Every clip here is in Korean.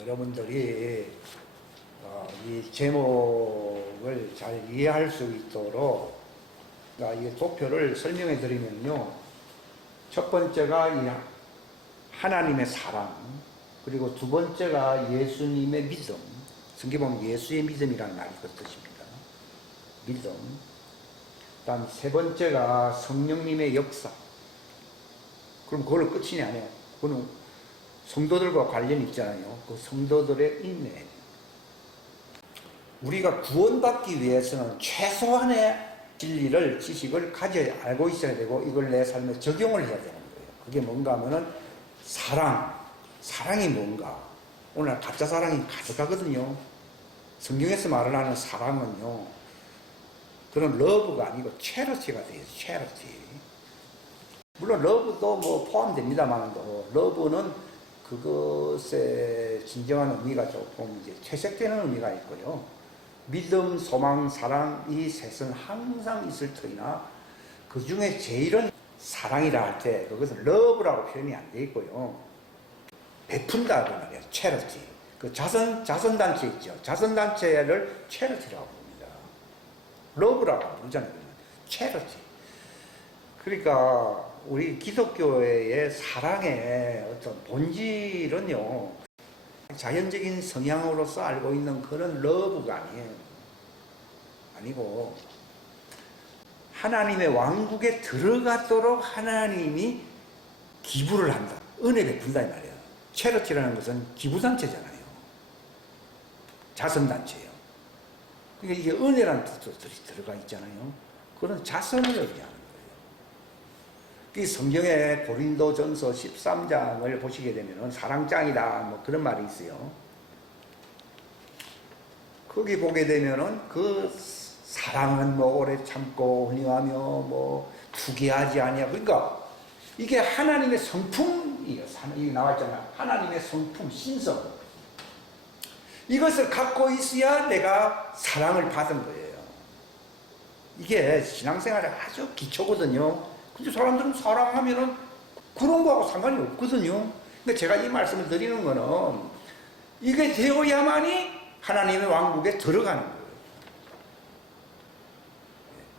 여러분들이 이 제목을 잘 이해할 수 있도록 이 도표를 설명해 드리면요. 첫 번째가 이 하나님의 사랑, 그리고 두 번째가 예수님의 믿음. 성경 보면 예수의 믿음이라는 말이 그 뜻입니다. 믿음. 다음 세 번째가 성령님의 역사. 그럼 그걸로 끝이냐 아니에요. 그거는 성도들과 관련이 있잖아요. 그 성도들의 인내. 우리가 구원받기 위해서는 최소한의 진리를, 지식을 가져야, 알고 있어야 되고, 이걸 내 삶에 적용을 해야 되는 거예요. 그게 뭔가 하면은 사랑이 뭔가. 오늘 가짜 사랑이 가득하거든요. 성경에서 말을 하는 사랑은요, 그런 러브가 아니고 체러티가 돼요. 체러티. 물론 러브도 뭐 포함됩니다만, 러브는 그것의 진정한 의미가 조금 이제 퇴색되는 의미가 있고요. 믿음, 소망, 사랑, 이 셋은 항상 있을 터이나 그 중에 제일은 사랑이라 할 때 그것은 러브라고 표현이 안 돼 있고요. 베푼다 그 말이에요. 체러티. 그 자선단체 있죠. 자선단체를 체러티라고 부릅니다. 러브라고 부르잖아요. 체러티. 그러니까 우리 기독교의 사랑의 어떤 본질은요, 자연적인 성향으로서 알고 있는 그런 러브가 아니고 하나님의 왕국에 들어가도록 하나님이 기부를 한다. 은혜 베푼다 이 말이에요. 체러티라는 것은 기부단체잖아요. 자선단체예요. 그러니까 이게 은혜라는 뜻도 들어가 있잖아요. 그런 자선을 의미하는 거예요. 이 성경의 고린도전서 13장을 보시게 되면 사랑장이다 뭐 그런 말이 있어요. 거기 보게 되면은 그 사랑은 뭐 오래 참고 훈련하며 뭐 투기하지 아니야. 그러니까 이게 하나님의 성품이에요. 이게 나와 있잖아. 하나님의 성품, 신성. 이것을 갖고 있어야 내가 사랑을 받은 거예요. 이게 신앙생활에 아주 기초거든요. 근데 사람들은 사랑하면은 그런 거하고 상관이 없거든요. 근데 제가 이 말씀을 드리는 거는 이게 되어야만이 하나님의 왕국에 들어가는 거예요.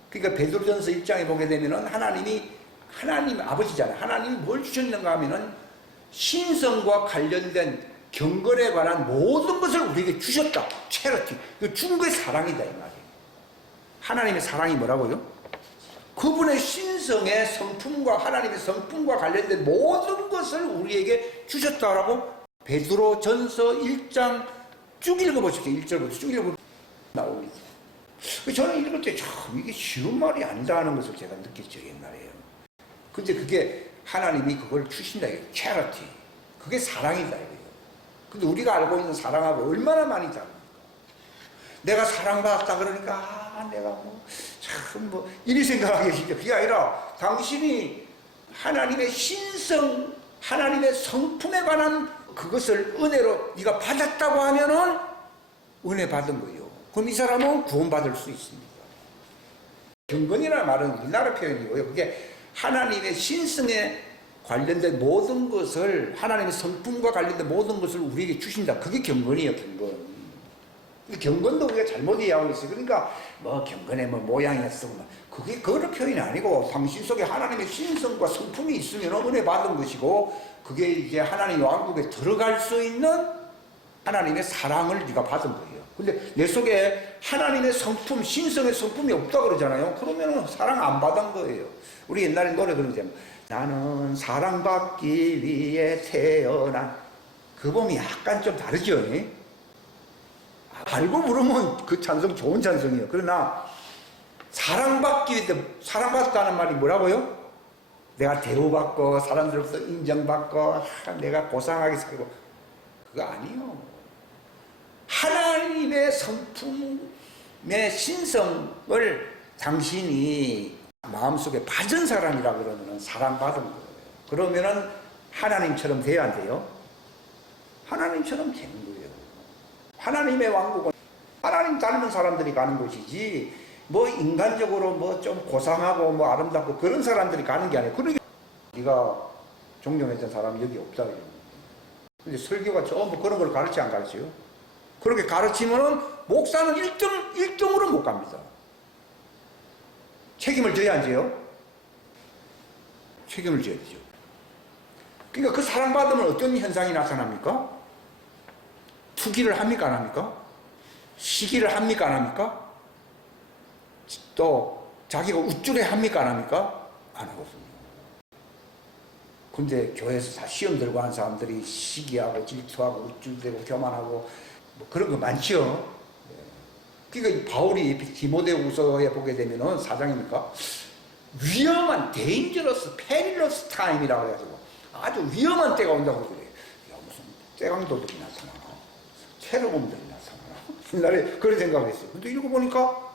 그러니까 베드로전서 1장에 보게 되면은 하나님 아버지잖아요. 하나님이 뭘 주셨는가 하면은 신성과 관련된 경건에 관한 모든 것을 우리에게 주셨다. 체러티. 준 게 사랑이다 이 말이에요. 하나님의 사랑이 뭐라고요? 그분의 신성의 성품과 하나님의 성품과 관련된 모든 것을 우리에게 주셨다라고 베드로전서 1장 쭉 읽어보십시오. 1절부터 쭉 읽어보면 나옵니다. 저는 읽을 때 참 이게 쉬운 말이 아니다는 것을 제가 느꼈죠. 옛날에요. 근데 그게 하나님이 그걸 주신다. 체러티. 그게 사랑이다. 이거예요. 근데 우리가 알고 있는 사랑하고 얼마나 많이 다릅니까? 내가 사랑받았다 그러니까 내가 참 이리 생각하게 되시죠. 그게 아니라 당신이 하나님의 신성, 하나님의 성품에 관한 그것을 은혜로 네가 받았다고 하면은 은혜 받은 거예요. 그럼 이 사람은 구원받을 수 있습니다. 경건이라는 말은 우리나라 표현이고요. 그게 하나님의 신성에 관련된 모든 것을, 하나님의 성품과 관련된 모든 것을 우리에게 주신다. 그게 경건이에요. 경건. 경건도 우리가 잘못 이해하고 있어요. 그러니까 경건의 모양이었어. 그게 그런 표현이 아니고 당신 속에 하나님의 신성과 성품이 있으면 은혜 받은 것이고, 그게 이제 하나님의 왕국에 들어갈 수 있는 하나님의 사랑을 네가 받은 거예요. 근데 내 속에 하나님의 성품, 신성의 성품이 없다 그러잖아요. 그러면 사랑 안 받은 거예요. 우리 옛날에 노래 그러잖아요. 나는 사랑받기 위해 태어난. 그 봄이 약간 좀 다르죠. 알고 부르면 그 찬송 좋은 찬송이에요. 그러나 사랑받기 위해, 사랑받았다는 말이 뭐라고요? 내가 대우받고 사람들로부터 인정받고 내가 고상하게 살고, 그거 아니에요. 하나님의 성품의 신성을 당신이 마음속에 받은 사람이라 그러면 사랑받은 거예요. 그러면은 하나님처럼 돼야 안 돼요? 하나님처럼 되는 거예요. 하나님의 왕국은 하나님 닮은 사람들이 가는 곳이지, 인간적으로 좀 고상하고 아름답고 그런 사람들이 가는 게 아니에요. 그러니까 네가 존경했던 사람이 여기 없다. 근데 설교가 전부 그런 걸 가르치 안 가르쳐요? 그렇게 가르치면은 목사는 1등으로 못 갑니다. 책임을 져야 안 져요? 책임을 져야 되죠. 그러니까 그 사랑받으면 어떤 현상이 나타납니까? 투기를 합니까? 안 합니까? 시기를 합니까? 안 합니까? 또 자기가 우쭐해 합니까? 안 합니까? 안 하거든요. 근데 교회에서 다 시험 들고 하는 사람들이 시기하고 질투하고 우쭐대고 교만하고 뭐 그런 거 많죠. 그러니까 바울이 디모데후서에 보게 되면은 4장입니까? 위험한 dangerous, perilous time이라고 해가지고 아주 위험한 때가 온다고 그래. 야, 무슨 떼강도들이 나타나나? 테러범들이 나타나나? 옛날에 그런 생각을 했어요. 근데 읽어보니까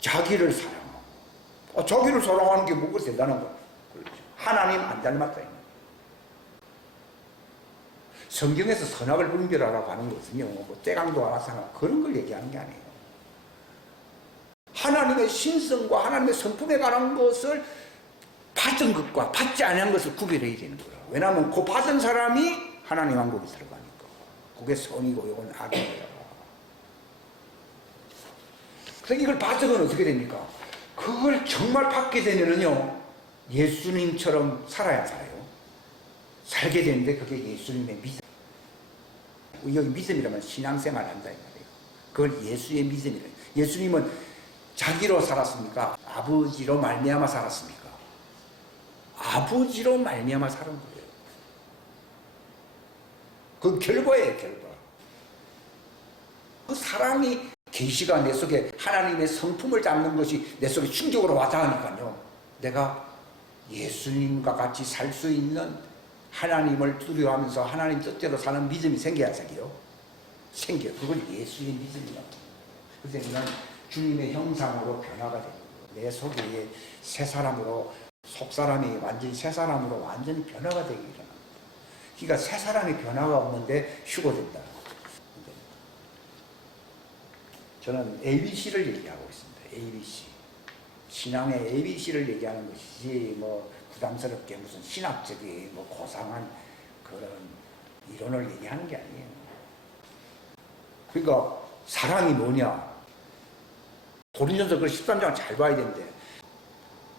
자기를 사랑하고 자기를 사랑하는 게 뭐가 대단한 거야. 그렇죠. 하나님 안 닮았다. 성경에서 선악을 분별하라고 하는 것은요, 뭐 떼강도 하나 그런 걸 얘기하는 게 아니에요. 하나님의 신성과 하나님의 성품에 관한 것을 받은 것과 받지 않은 것을 구별해야 되는 거예요. 왜냐하면 그 받은 사람이 하나님 왕국에 들어가니까. 그게 선이고 이건 악이에요. 그래서 이걸 받으면 어떻게 됩니까? 그걸 정말 받게 되면은요, 예수님처럼 살아야 살아요. 살게 되는데 그게 예수님의 믿음. 여기 믿음이라면 신앙생활 한다 이 말이에요. 그걸 예수의 믿음이래요. 예수님은 자기로 살았습니까? 아버지로 말미암아 살았습니까? 아버지로 말미암아 살은 거예요. 그 결과예요, 결과. 그 사랑이 계시가 내 속에 하나님의 성품을 담는 것이 내 속에 충격으로 와닿으니까요. 내가 예수님과 같이 살 수 있는 하나님을 두려워하면서 하나님 뜻대로 사는 믿음이 생겨야 생겨요. 생겨요. 그걸 예수의 믿음이라고. 그래서 난 주님의 형상으로 변화가 되는 거예요. 내 속에 새 사람으로, 속 사람이 완전히 새 사람으로 완전히 변화가 되기 일어납니다. 그러니까 새 사람이 변화가 없는데 휴거된다. 저는 ABC를 얘기하고 있습니다. ABC. 신앙의 ABC를 얘기하는 것이지 뭐 부담스럽게 무슨 신학적인 뭐 고상한 그런 이론을 얘기하는 게 아니에요. 그러니까 사랑이 뭐냐? 고린도전서 그 13장 잘 봐야 되는데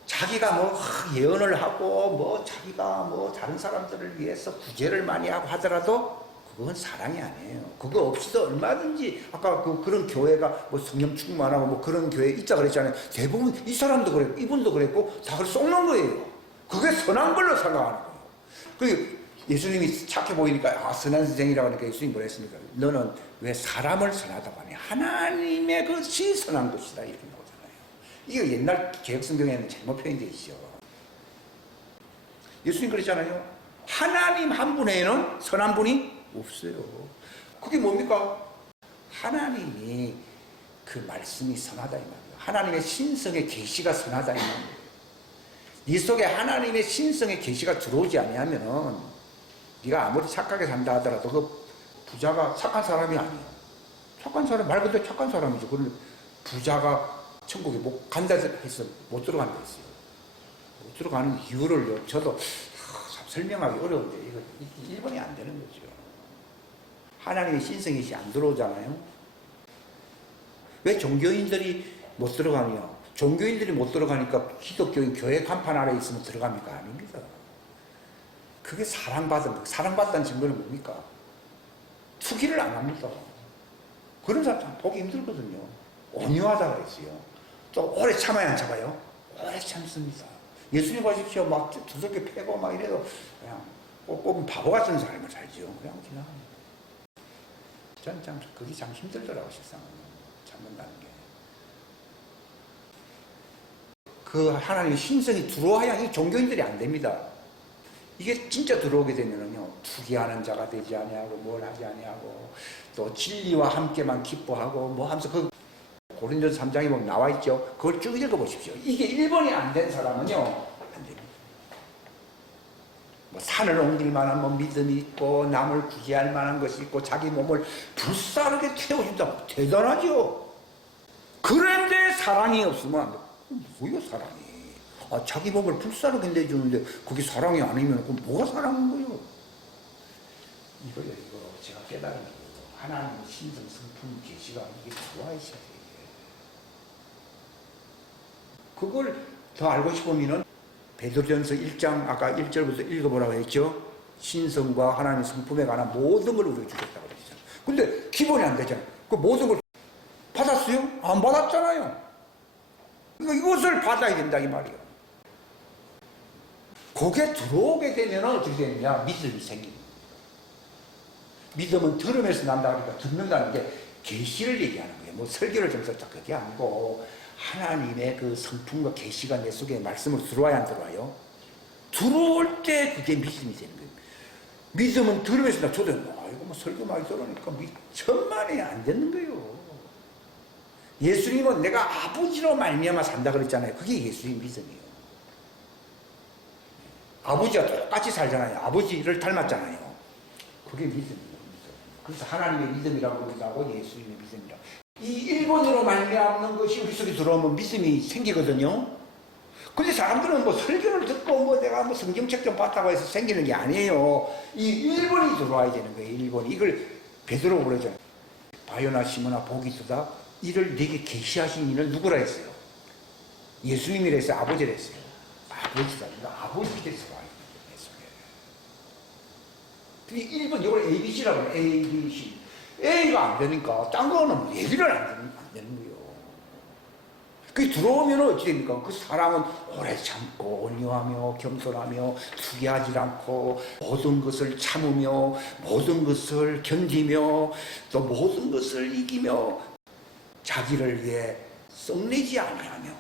자기가 뭐 예언을 하고 뭐 자기가 뭐 다른 사람들을 위해서 구제를 많이 하고 하더라도 그건 사랑이 아니에요. 그거 없이도 얼마든지 아까 그런 교회가 뭐 성령 충만하고 뭐 그런 교회 있다 그랬잖아요. 대부분 이 사람도 그랬고 이분도 그랬고 다 그걸 쏟는 거예요. 그게 선한 걸로 생각하는 거예요. 그리고 예수님이 착해 보이니까 선한 선생이라고 하니까 예수님이 뭐라 했습니까? 너는 왜 사람을 선하다고 하니? 하나님의 것이 선한 것이다 이렇게 나오잖아요. 이게 옛날 개혁성경에는 잘못 표현되어 있죠. 예수님 그랬잖아요. 하나님 한 분에는 선한 분이 없어요. 그게 뭡니까? 하나님이 그 말씀이 선하다 이 말이에요. 하나님의 신성의 계시가 선하다 이 말이에요. 네 속에 하나님의 신성의 계시가 들어오지 아니하면은 네가 아무리 착하게 산다 하더라도 그 부자가 착한 사람이 아니에요. 착한 사람 말 그대로 착한 사람이죠. 그런데 부자가 천국에 못 간다 해서 못 들어간다 했어요. 못 들어가는 이유를요. 저도 설명하기 어려운데 이거 1번이 안 되는 거죠. 하나님의 신성이 안 들어오잖아요. 왜 종교인들이 못 들어가느냐? 종교인들이 못 들어가니까 기독교인 교회 간판 아래에 있으면 들어갑니까? 아닙니다. 그게 사랑받다는 증거는 뭡니까? 투기를 안 합니다. 그런 사람 참 보기 힘들거든요. 온유하다 그랬어요. 또 오래 참아야 안 참아요? 오래 참습니다. 예수님 보십시오. 막 두들겨 패고 막 이래도 그냥 꼭 바보 같은 삶을 살죠. 그냥 지나갑니다. 저는 참 그게 참 힘들더라고요. 실상은 참는다는 게. 그 하나님의 신성이 들어와야 이 종교인들이 안 됩니다. 이게 진짜 들어오게 되면은요, 투기하는 자가 되지 아니하고 뭘 하지 아니하고 또 진리와 함께만 기뻐하고 뭐 하면서 그 고린도서 3장에 보면 나와 있죠. 그걸 쭉 읽어보십시오. 이게 1번이 안 된 사람은요, 안 됩니다. 뭐 산을 옮길 만한 뭐 믿음이 있고 남을 구제할 만한 것이 있고 자기 몸을 불사르게 태워준다. 대단하죠. 그런데 사랑이 없으면 안 돼. 뭐야 사랑이? 자기 몸을 불사르게 내주는데 그게 사랑이 아니면 그럼 뭐가 사랑인 거예요? 이거요, 이거 제가 깨달은 거. 하나님의 신성 성품 계시가 이게 들어와 있어야 돼요. 그걸 더 알고 싶으면은 베드로전서 1장 아까 1절부터 읽어보라고 했죠. 신성과 하나님의 성품에 관한 모든 걸 우리가 주겠다고 그랬잖아요. 근데 기본이 안 되잖아요. 그 모든 걸 받았어요? 안 받았잖아요. 그러니까 이것을 받아야 된다 이 말이에요. 거기에 들어오게 되면 어떻게 되느냐? 믿음이 생깁니다. 믿음은 들음에서 난다 그러니까 듣는다는 게 계시를 얘기하는 거예요. 뭐 설교를 좀 썼다 그게 아니고 하나님의 그 성품과 계시가 내 속에 말씀으로 들어와야 안 들어와요? 들어올 때 그게 믿음이 되는 거예요. 믿음은 들으면서 나 저도 이거 뭐 설교 많이 들으니까 천만에 안 되는 거예요. 예수님은 내가 아버지로 말미암아 산다 그랬잖아요. 그게 예수님 믿음이에요. 아버지가 똑같이 살잖아요. 아버지를 닮았잖아요. 그게 믿음이에요. 그래서 하나님의 믿음이라고 그러기도 하고 예수님의 믿음이라고. 이 1번으로 말미암는 것이 우리 속에 들어오면 믿음이 생기거든요. 근데 사람들은 뭐 설교를 듣고 뭐 내가 뭐 성경책 좀 봤다고 해서 생기는 게 아니에요. 이 1번이 들어와야 되는 거예요. 1번이. 이걸 베드로가 그러잖아요. 바요나 시모나 복이 있다. 이를 내게 계시하신 이는 누구라 했어요? 예수님이라 했어요? 아버지라 했어요? 아버지다. 아버지 돼서 와요. 이 1번 이걸 ABC라고 해요. ABC. A가 안 되니까 딴 거는 얘기를 안 되는 거예요. 그게 들어오면 어찌 됩니까? 그 사랑은 오래 참고 온유하며 겸손하며 투기하지 않고 모든 것을 참으며 모든 것을 견디며 또 모든 것을 이기며 자기를 위해 썩내지 아니하며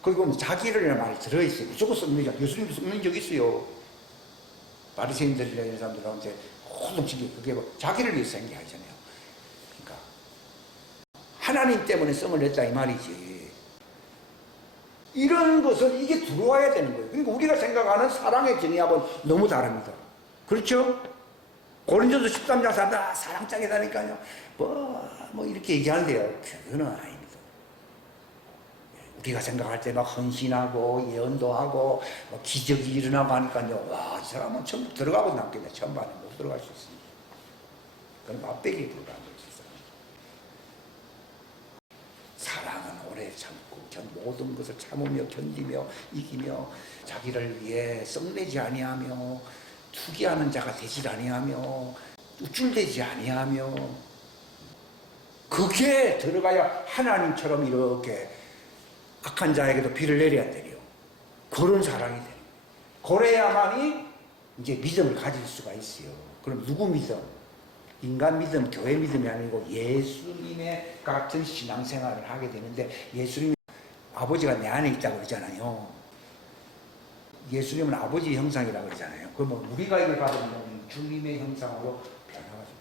그리고 자기를 말이 들어있어요. 무조건 썩내지 않고 예수님도 썩는 적이 있어요. 바리새인들이나 이런 사람들한테 호동치기 그게 뭐 자기를 위해서 한 게 아니잖아요. 그러니까 하나님 때문에 썸을 냈다 이 말이지. 이런 것은 이게 들어와야 되는 거예요. 그러니까 우리가 생각하는 사랑의 정의하고는 너무 다릅니다. 그렇죠? 고린도서 13장 사랑짝이다니까요. 뭐 이렇게 얘기하는데요. 그거는 아닙니다. 우리가 생각할 때 막 헌신하고 예언도 하고 뭐 기적이 일어나고 하니까요. 와, 이 사람은 처음 들어가고 남겠네. 전반에 못 들어갈 수 있습니다. 그럼 맛배기에 들어가는 거죠. 사랑은 오래 참고 모든 것을 참으며 견디며 이기며 자기를 위해 썩내지 아니하며 투기하는 자가 되지 아니하며 우쭐대지 아니하며 그게 들어가야 하나님처럼 이렇게 악한 자에게도 비를 내려야 되요. 그런 사랑이 돼요. 그래야만이 이제 믿음을 가질 수가 있어요. 그럼 누구 믿음? 인간 믿음, 교회 믿음이 아니고 예수님의 같은 신앙생활을 하게 되는데 예수님이 아버지가 내 안에 있다고 그러잖아요. 예수님은 아버지 형상이라고 그러잖아요. 그러면 우리가 이걸 받으면 주님의 형상으로 변화가 됩니다.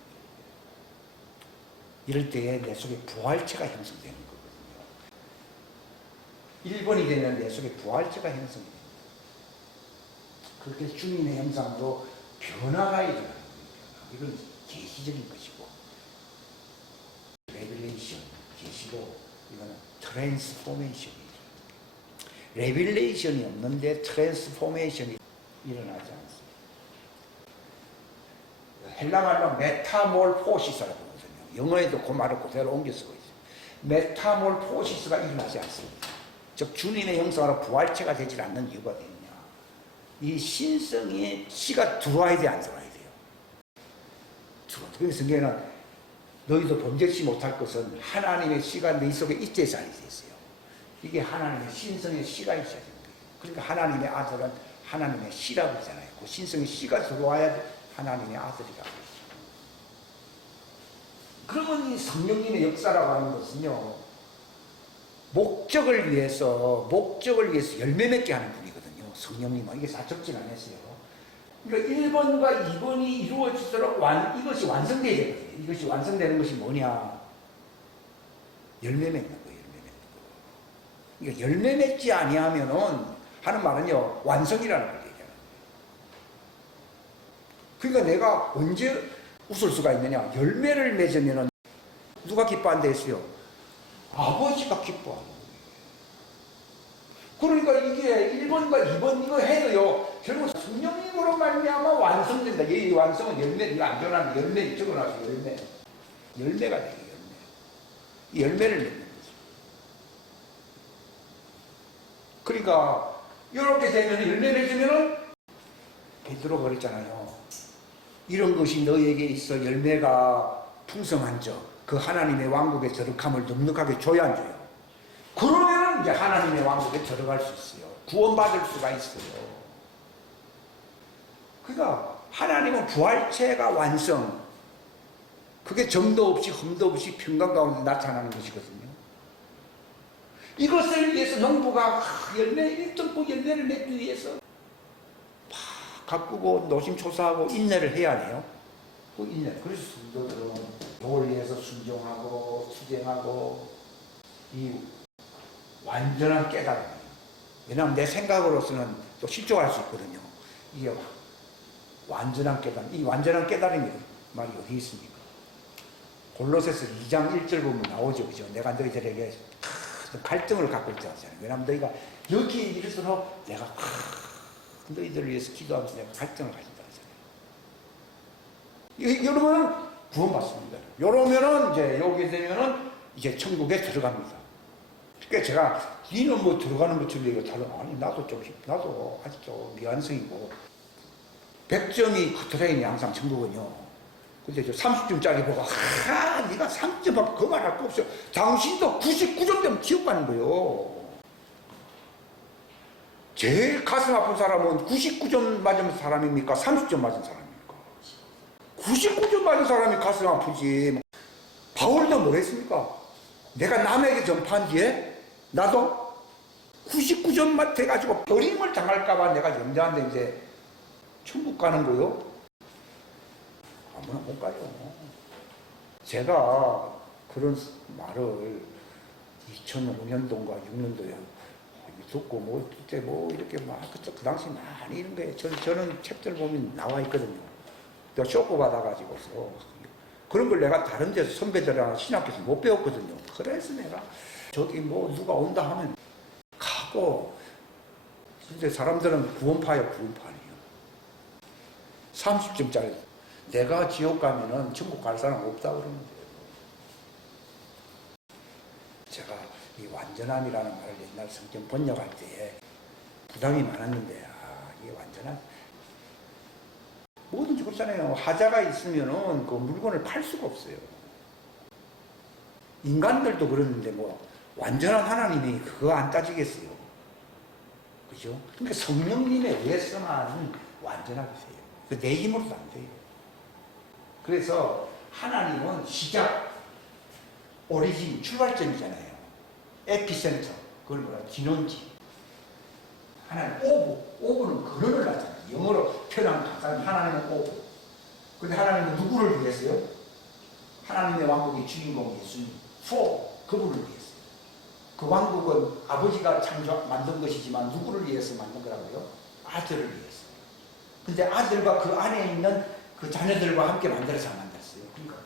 이럴 때에 내 속에 부활체가 형성되는 거예요. 1번이 되면 내 속에 부활체가 형성이 됩니다. 그렇게 주님의 형상으로 변화가 일어나는 겁니다. 이건 계시적인 것이고 레빌레이션, 계시고 이거는 트랜스포메이션이죠. 레빌레이션이 없는데 트랜스포메이션이 일어나지 않습니다. 헬라말로 메타몰포시스라고 하거든요. 영어에도 그 말을 그대로 옮겨 쓰고 있어요. 메타몰포시스가 일어나지 않습니다. 즉 주님의 형상으로 부활체가 되지 않는 이유가 되느냐. 이 신성의 씨가 들어와야 돼, 안 들어와야 돼요? 그래서 성경에는 너희도 범죄치 못할 것은 하나님의 씨가 네 속에 있게 잘 있어요. 이게 하나님의 신성의 씨가 있어야 되는 거예요. 그러니까 하나님의 아들은 하나님의 씨라고 하잖아요. 그 신성의 씨가 들어와야 하나님의 아들이라고 하죠. 그러면 이 성령님의 역사라고 하는 것은요, 목적을 위해서 열매 맺게 하는 분이거든요. 성령님은. 이게 사적질 안 했어요. 그러니까 1번과 2번이 이루어지도록 이것이 완성되어야 되거든요. 이것이 완성되는 것이 뭐냐? 열매 맺는 거예요. 그러니까 열매 맺지 아니하면은 하는 말은요, 완성이라는 걸 얘기하는 거예요. 그러니까 내가 언제 웃을 수가 있느냐? 열매를 맺으면은 누가 기뻐한다 했어요? 아버지가 기뻐하는 거예요. 그러니까 이게 1번과 2번 이거 해도요, 결국 성령님으로 말미암아 완성된다. 이 완성은 열매, 이거 안 전하는 열매 적어놨어. 열매가 되게 열매. 이 열매를 맺는 거죠. 그러니까 이렇게 되면 열매 맺으면은 베드로가 그랬잖아요. 이런 것이 너에게 있어 열매가 풍성한저 그 하나님의 왕국의 거룩함을 넉넉하게 줘야 안 줘요. 그러면 이제 하나님의 왕국에 들어갈 수 있어요. 구원받을 수가 있어요. 그러니까 하나님은 부활체가 완성. 그게 점도 없이 흠도 없이 평강 가운데 나타나는 것이거든요. 이것을 위해서 농부가 일등고 열매를 맺기 위해서 가꾸고 노심초사하고 인내를 해야 해요. 그 인내. 그래서 성도들은 도를 위해서 순종하고 투쟁하고 이 완전한 깨달음. 왜냐하면 내 생각으로서는 또 실족할 수 있거든요. 이게 완전한 깨달음. 이 완전한 깨달음이 말이 어디 있습니까? 골로새서 2장 1절 보면 나오죠. 그죠? 내가 너희들에게 큰 갈등을 갖고 있다고 하잖아요. 왜냐하면 너희가 여기에 이를수록 내가 너희들을 위해서 기도하면서 내가 갈등을 가진다고 하잖아요. 이러면은 구원받습니다. 이러면은 이제 여기 되면은 이제 천국에 들어갑니다. 그러니까 제가 니는 뭐 들어가는 것처럼 얘기가 달라. 아니 나도 아직도 미완성이고 100점이 커트라인이 항상 천국은요. 근데 저 30점짜리 보고 네가 3점밖에 그 말할 거 없어. 당신도 99점 되면 지옥 가는 거요. 제일 가슴 아픈 사람은 99점 맞은 사람입니까? 30점 맞은 사람입니까? 99점 맞은 사람이 가슴 아프지. 바울도 뭐랬습니까? 내가 남에게 전파한 뒤에 나도 99점 돼가지고 버림을 당할까봐 내가 염려한데 이제 천국 가는 거요? 아무나 못 가요. 제가 그런 말을 2005년도인가 6년도에 듣고 뭐 그때 뭐 이렇게 막 그 당시 많이 이런 거예요. 저는 책들 보면 나와 있거든요. 내가 쇼크 받아가지고서 그런 걸 내가 다른 데서 선배들이랑 신학교에서 못 배웠거든요. 그래서 내가 저기 뭐 누가 온다 하면 가고. 근데 사람들은 구원파예요. 구원파예요. 30점짜리 내가 지옥 가면은 천국 갈 사람 없다 그러는데 제가 이 완전함이라는 말을 옛날 성경 번역할 때에 부담이 많았는데 이게 완전한 뭐든지 그렇잖아요. 하자가 있으면은 그 물건을 팔 수가 없어요. 인간들도 그러는데 뭐 완전한 하나님이 그거 안 따지겠어요. 그죠? 그러니까 성령님에 의해서만 완전하게 돼요. 내 힘으로도 안 돼요. 그래서 하나님은 시작, 오리진, 출발점이잖아요. 에피센터, 그걸 뭐라 진원지. 하나님 오브는 근원을 하잖아요. 영어로 표현하면 간단히 하나님은 오브. 근데 하나님은 누구를 위해서요? 하나님의 왕국의 주인공 예수님, 그분을 위해서. 그 왕국은 아버지가 만든 것이지만 누구를 위해서 만든 거라고요? 아들을 위해서. 근데 아들과 그 안에 있는 그 자녀들과 함께 만들어서 만들었어요. 그러니까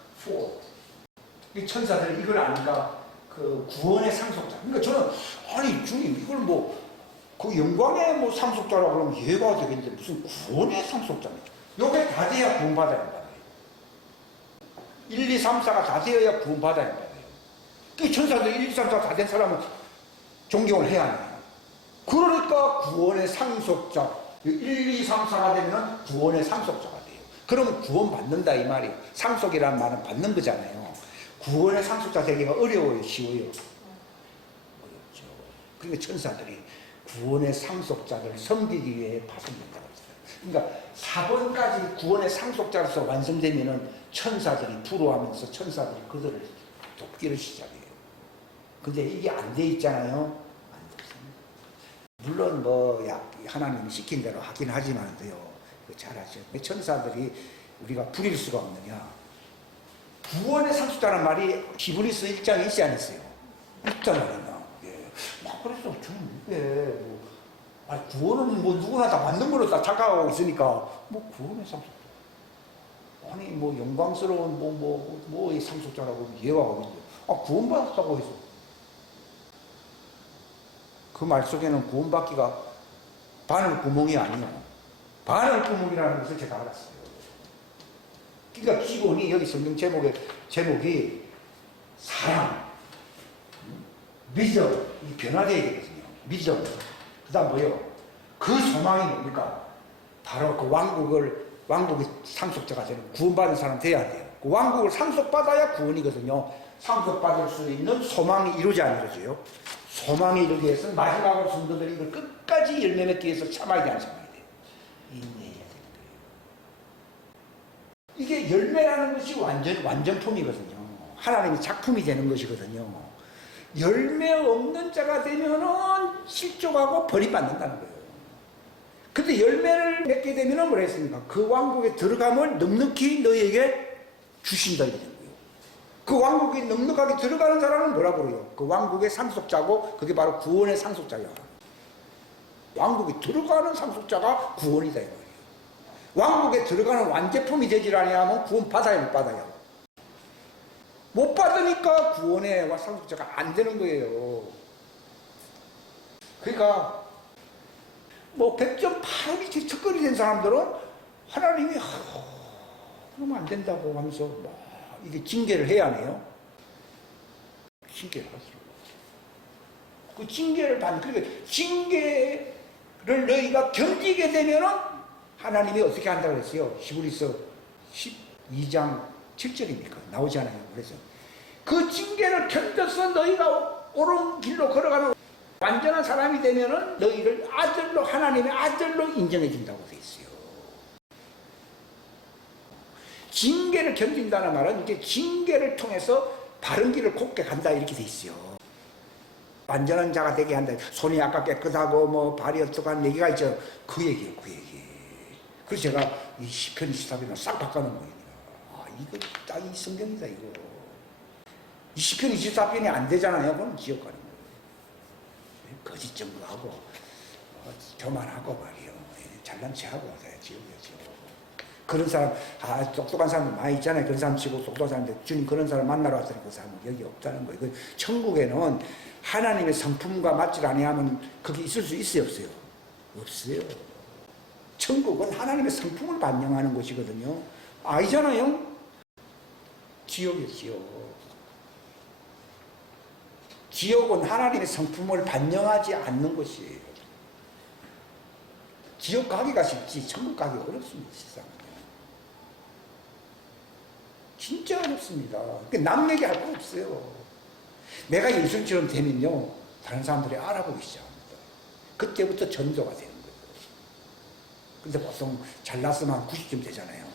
이 천사들 이걸 아니까 그 구원의 상속자. 그러니까 저는 아니 주님 이걸 뭐 그 영광의 뭐 상속자라고 그러면 이해가 되겠는데 무슨 구원의 상속자입니까? 요게 다 돼야 구원받아야 받아요. 1, 2, 3, 4가 다 되어야 구원받아야 받아요. 그 천사들 1, 2, 3, 4 다 된 사람은 존경을 해야 해요. 그러니까 구원의 상속자 1, 2, 3, 4가 되면 구원의 상속자가 돼요. 그러면 구원받는다 이 말이 상속이라는 말은 받는 거잖아요. 구원의 상속자 되기가 어려워요? 쉬워요? 어렵죠. 그러니까 천사들이 구원의 상속자를 섬기기 위해 파송된다고 했어요. 그러니까 4번까지 구원의 상속자로서 완성되면은 천사들이 부러워하면서 천사들이 그들을 돕기를 시작해요. 근데 이게 안 돼 있잖아요. 안 됐습니다. 물론 뭐 하나님이 시킨 대로 하긴 하지만요. 잘하죠. 천사들이 우리가 부릴 수가 없느냐. 구원의 상속자라는 말이 히브리서 1장에 있지 않았어요? 있잖아요. 그래서 저는 이게 뭐 구원은 뭐 누구나 다 받는 거로 다 착각하고 있으니까 뭐 구원의 상속자. 아니 뭐 영광스러운 뭐의 상속자라고 이해가 가거든요. 구원받았다고 해서 그 말 속에는 구원받기가 바늘 구멍이 아니에요. 반월구문이라는 것을 제가 알았어요. 그러니까 기본이 여기 성경 제목이 사랑, 믿음, 이 변화되어야 되거든요. 믿음. 그 다음 뭐요? 그 소망이 뭡니까? 바로 그 왕국의 상속자가 되는 구원받은 사람 돼야 돼요. 그 왕국을 상속받아야 구원이거든요. 상속받을 수 있는 소망이 이루어지 안 이루어져요. 소망이 이루기 위해서는 마지막으로 성도들이 이걸 끝까지 열매 맺기 위해서 참아야 되는 상황이 돼요. 인내해야 되는 거예요. 이게 열매라는 것이 완전품이거든요. 하나님의 작품이 되는 것이거든요. 열매 없는 자가 되면은 실족하고 버림받는다는 거예요. 근데 열매를 맺게 되면은 뭐라 했습니까? 그 왕국에 들어가면 넉넉히 너희에게 주신다 이렇게 된 거예요. 그 왕국에 넉넉하게 들어가는 사람은 뭐라고 그래요? 그 왕국의 상속자고 그게 바로 구원의 상속자야. 왕국에 들어가는 상속자가 구원이다 이 말이에요. 왕국에 들어가는 완제품이 되질 아니하면 구원 받아야 못 받아요. 못 받으니까 구원의 상속자가 안 되는 거예요. 그러니까 뭐 100점 8이 척거리 된 사람들은 하나님이 그러면 안 된다고 하면서 이게 징계를 해야 하네요. 징계를 하시고 그 징계를 그러니까 징계를 너희가 견디게 되면은 하나님이 어떻게 한다고 그랬어요? 히브리서 12장 7절입니까? 나오지 않아요. 그래서 그 징계를 견뎌서 너희가 옳은 길로 걸어가는 완전한 사람이 되면은 너희를 아들로 하나님의 아들로 인정해 준다고 돼 있어요. 징계를 견딘다는 말은 이제 징계를 통해서 바른 길을 곱게 간다 이렇게 돼 있어요. 완전한 자가 되게 한다. 손이 아까 깨끗하고 뭐 발이 어떡한 얘기가 있죠. 그 얘기예요. 그 얘기. 그래서 제가 이 시편 24편을 싹 바꿔놓은 거예요. 이거 딱 이 성경이다 이거. 이 시편 24편이 안 되잖아요. 그럼 지옥 가는 거예요. 거짓 증거하고 교만하고 말이요. 잘난 체하고 지옥이에요. 지옥. 그런 사람 똑똑한 사람 많이 있잖아요. 그런 사람 치고 똑똑한 사람인데 주님 그런 사람 만나러 왔더니 그 사람은 여기 없다는 거예요. 그 천국에는 하나님의 성품과 맞지 아니하면 거기 있을 수 있어요 없어요? 없어요. 천국은 하나님의 성품을 반영하는 곳이거든요. 아니잖아요. 지옥이에요. 지옥. 지옥은 하나님의 성품을 반영하지 않는 곳이에요. 지옥 가기가 쉽지 천국 가기 어렵습니다. 세상에. 진짜 어렵습니다. 남 얘기할 거 없어요. 내가 예수님처럼 되면요 다른 사람들이 알아보기 시작합니다. 그때부터 전도가 되는 거예요. 근데 보통 잘났으면 90점 되잖아요.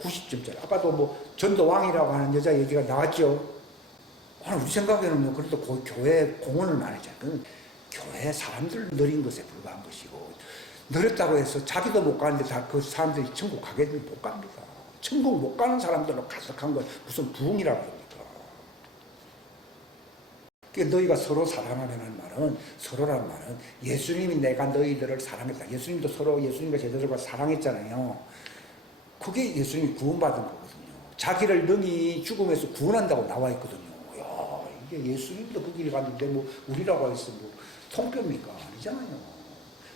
90점짜리. 아까도 뭐 전도왕이라고 하는 여자 얘기가 나왔죠. 우리 생각에는 그래도 교회 공헌을 많이 했잖아요. 교회 사람들 느린 것에 불과한 것이고 느렸다고 해서 자기도 못 가는데 다 그 사람들이 천국 가게 되면 못 갑니다. 천국 못 가는 사람들로 가득한 건 무슨 부흥이라고 합니까? 그러니까 너희가 서로 사랑하라는 말은 서로라는 말은 예수님이 내가 너희들을 사랑했다. 예수님도 서로 예수님과 제자들과 사랑했잖아요. 그게 예수님이 구원받은 거거든요. 자기를 능히 죽음에서 구원한다고 나와 있거든요. 야, 이게 예수님도 그 길을 갔는데 뭐 우리라고 해서 뭐 통뼈입니까? 아니잖아요.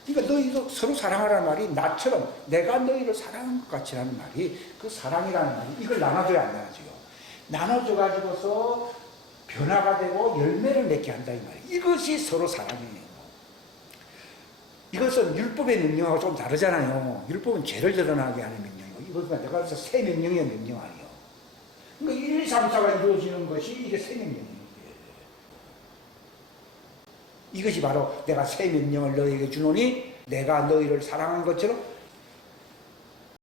그러니까 너희도 서로 사랑하라는 말이 나처럼 내가 너희를 사랑한 것 같이라는 말이 그 사랑이라는 말이 이걸 나눠줘야 안 나눠줘요. 나눠줘 가지고서 변화가 되고 열매를 맺게 한다 이 말이에요. 이것이 서로 사랑이에요. 이것은 율법의 명령하고 좀 다르잖아요. 율법은 죄를 드러나게 하는 명령이고 이것은 내가 그래서 새 명령의 명령 아니에요. 그러니까 1, 2, 3, 4가 이루어지는 것이 이게 새 명령이에요. 이것이 바로 내가 새 명령을 너희에게 주노니 내가 너희를 사랑한 것처럼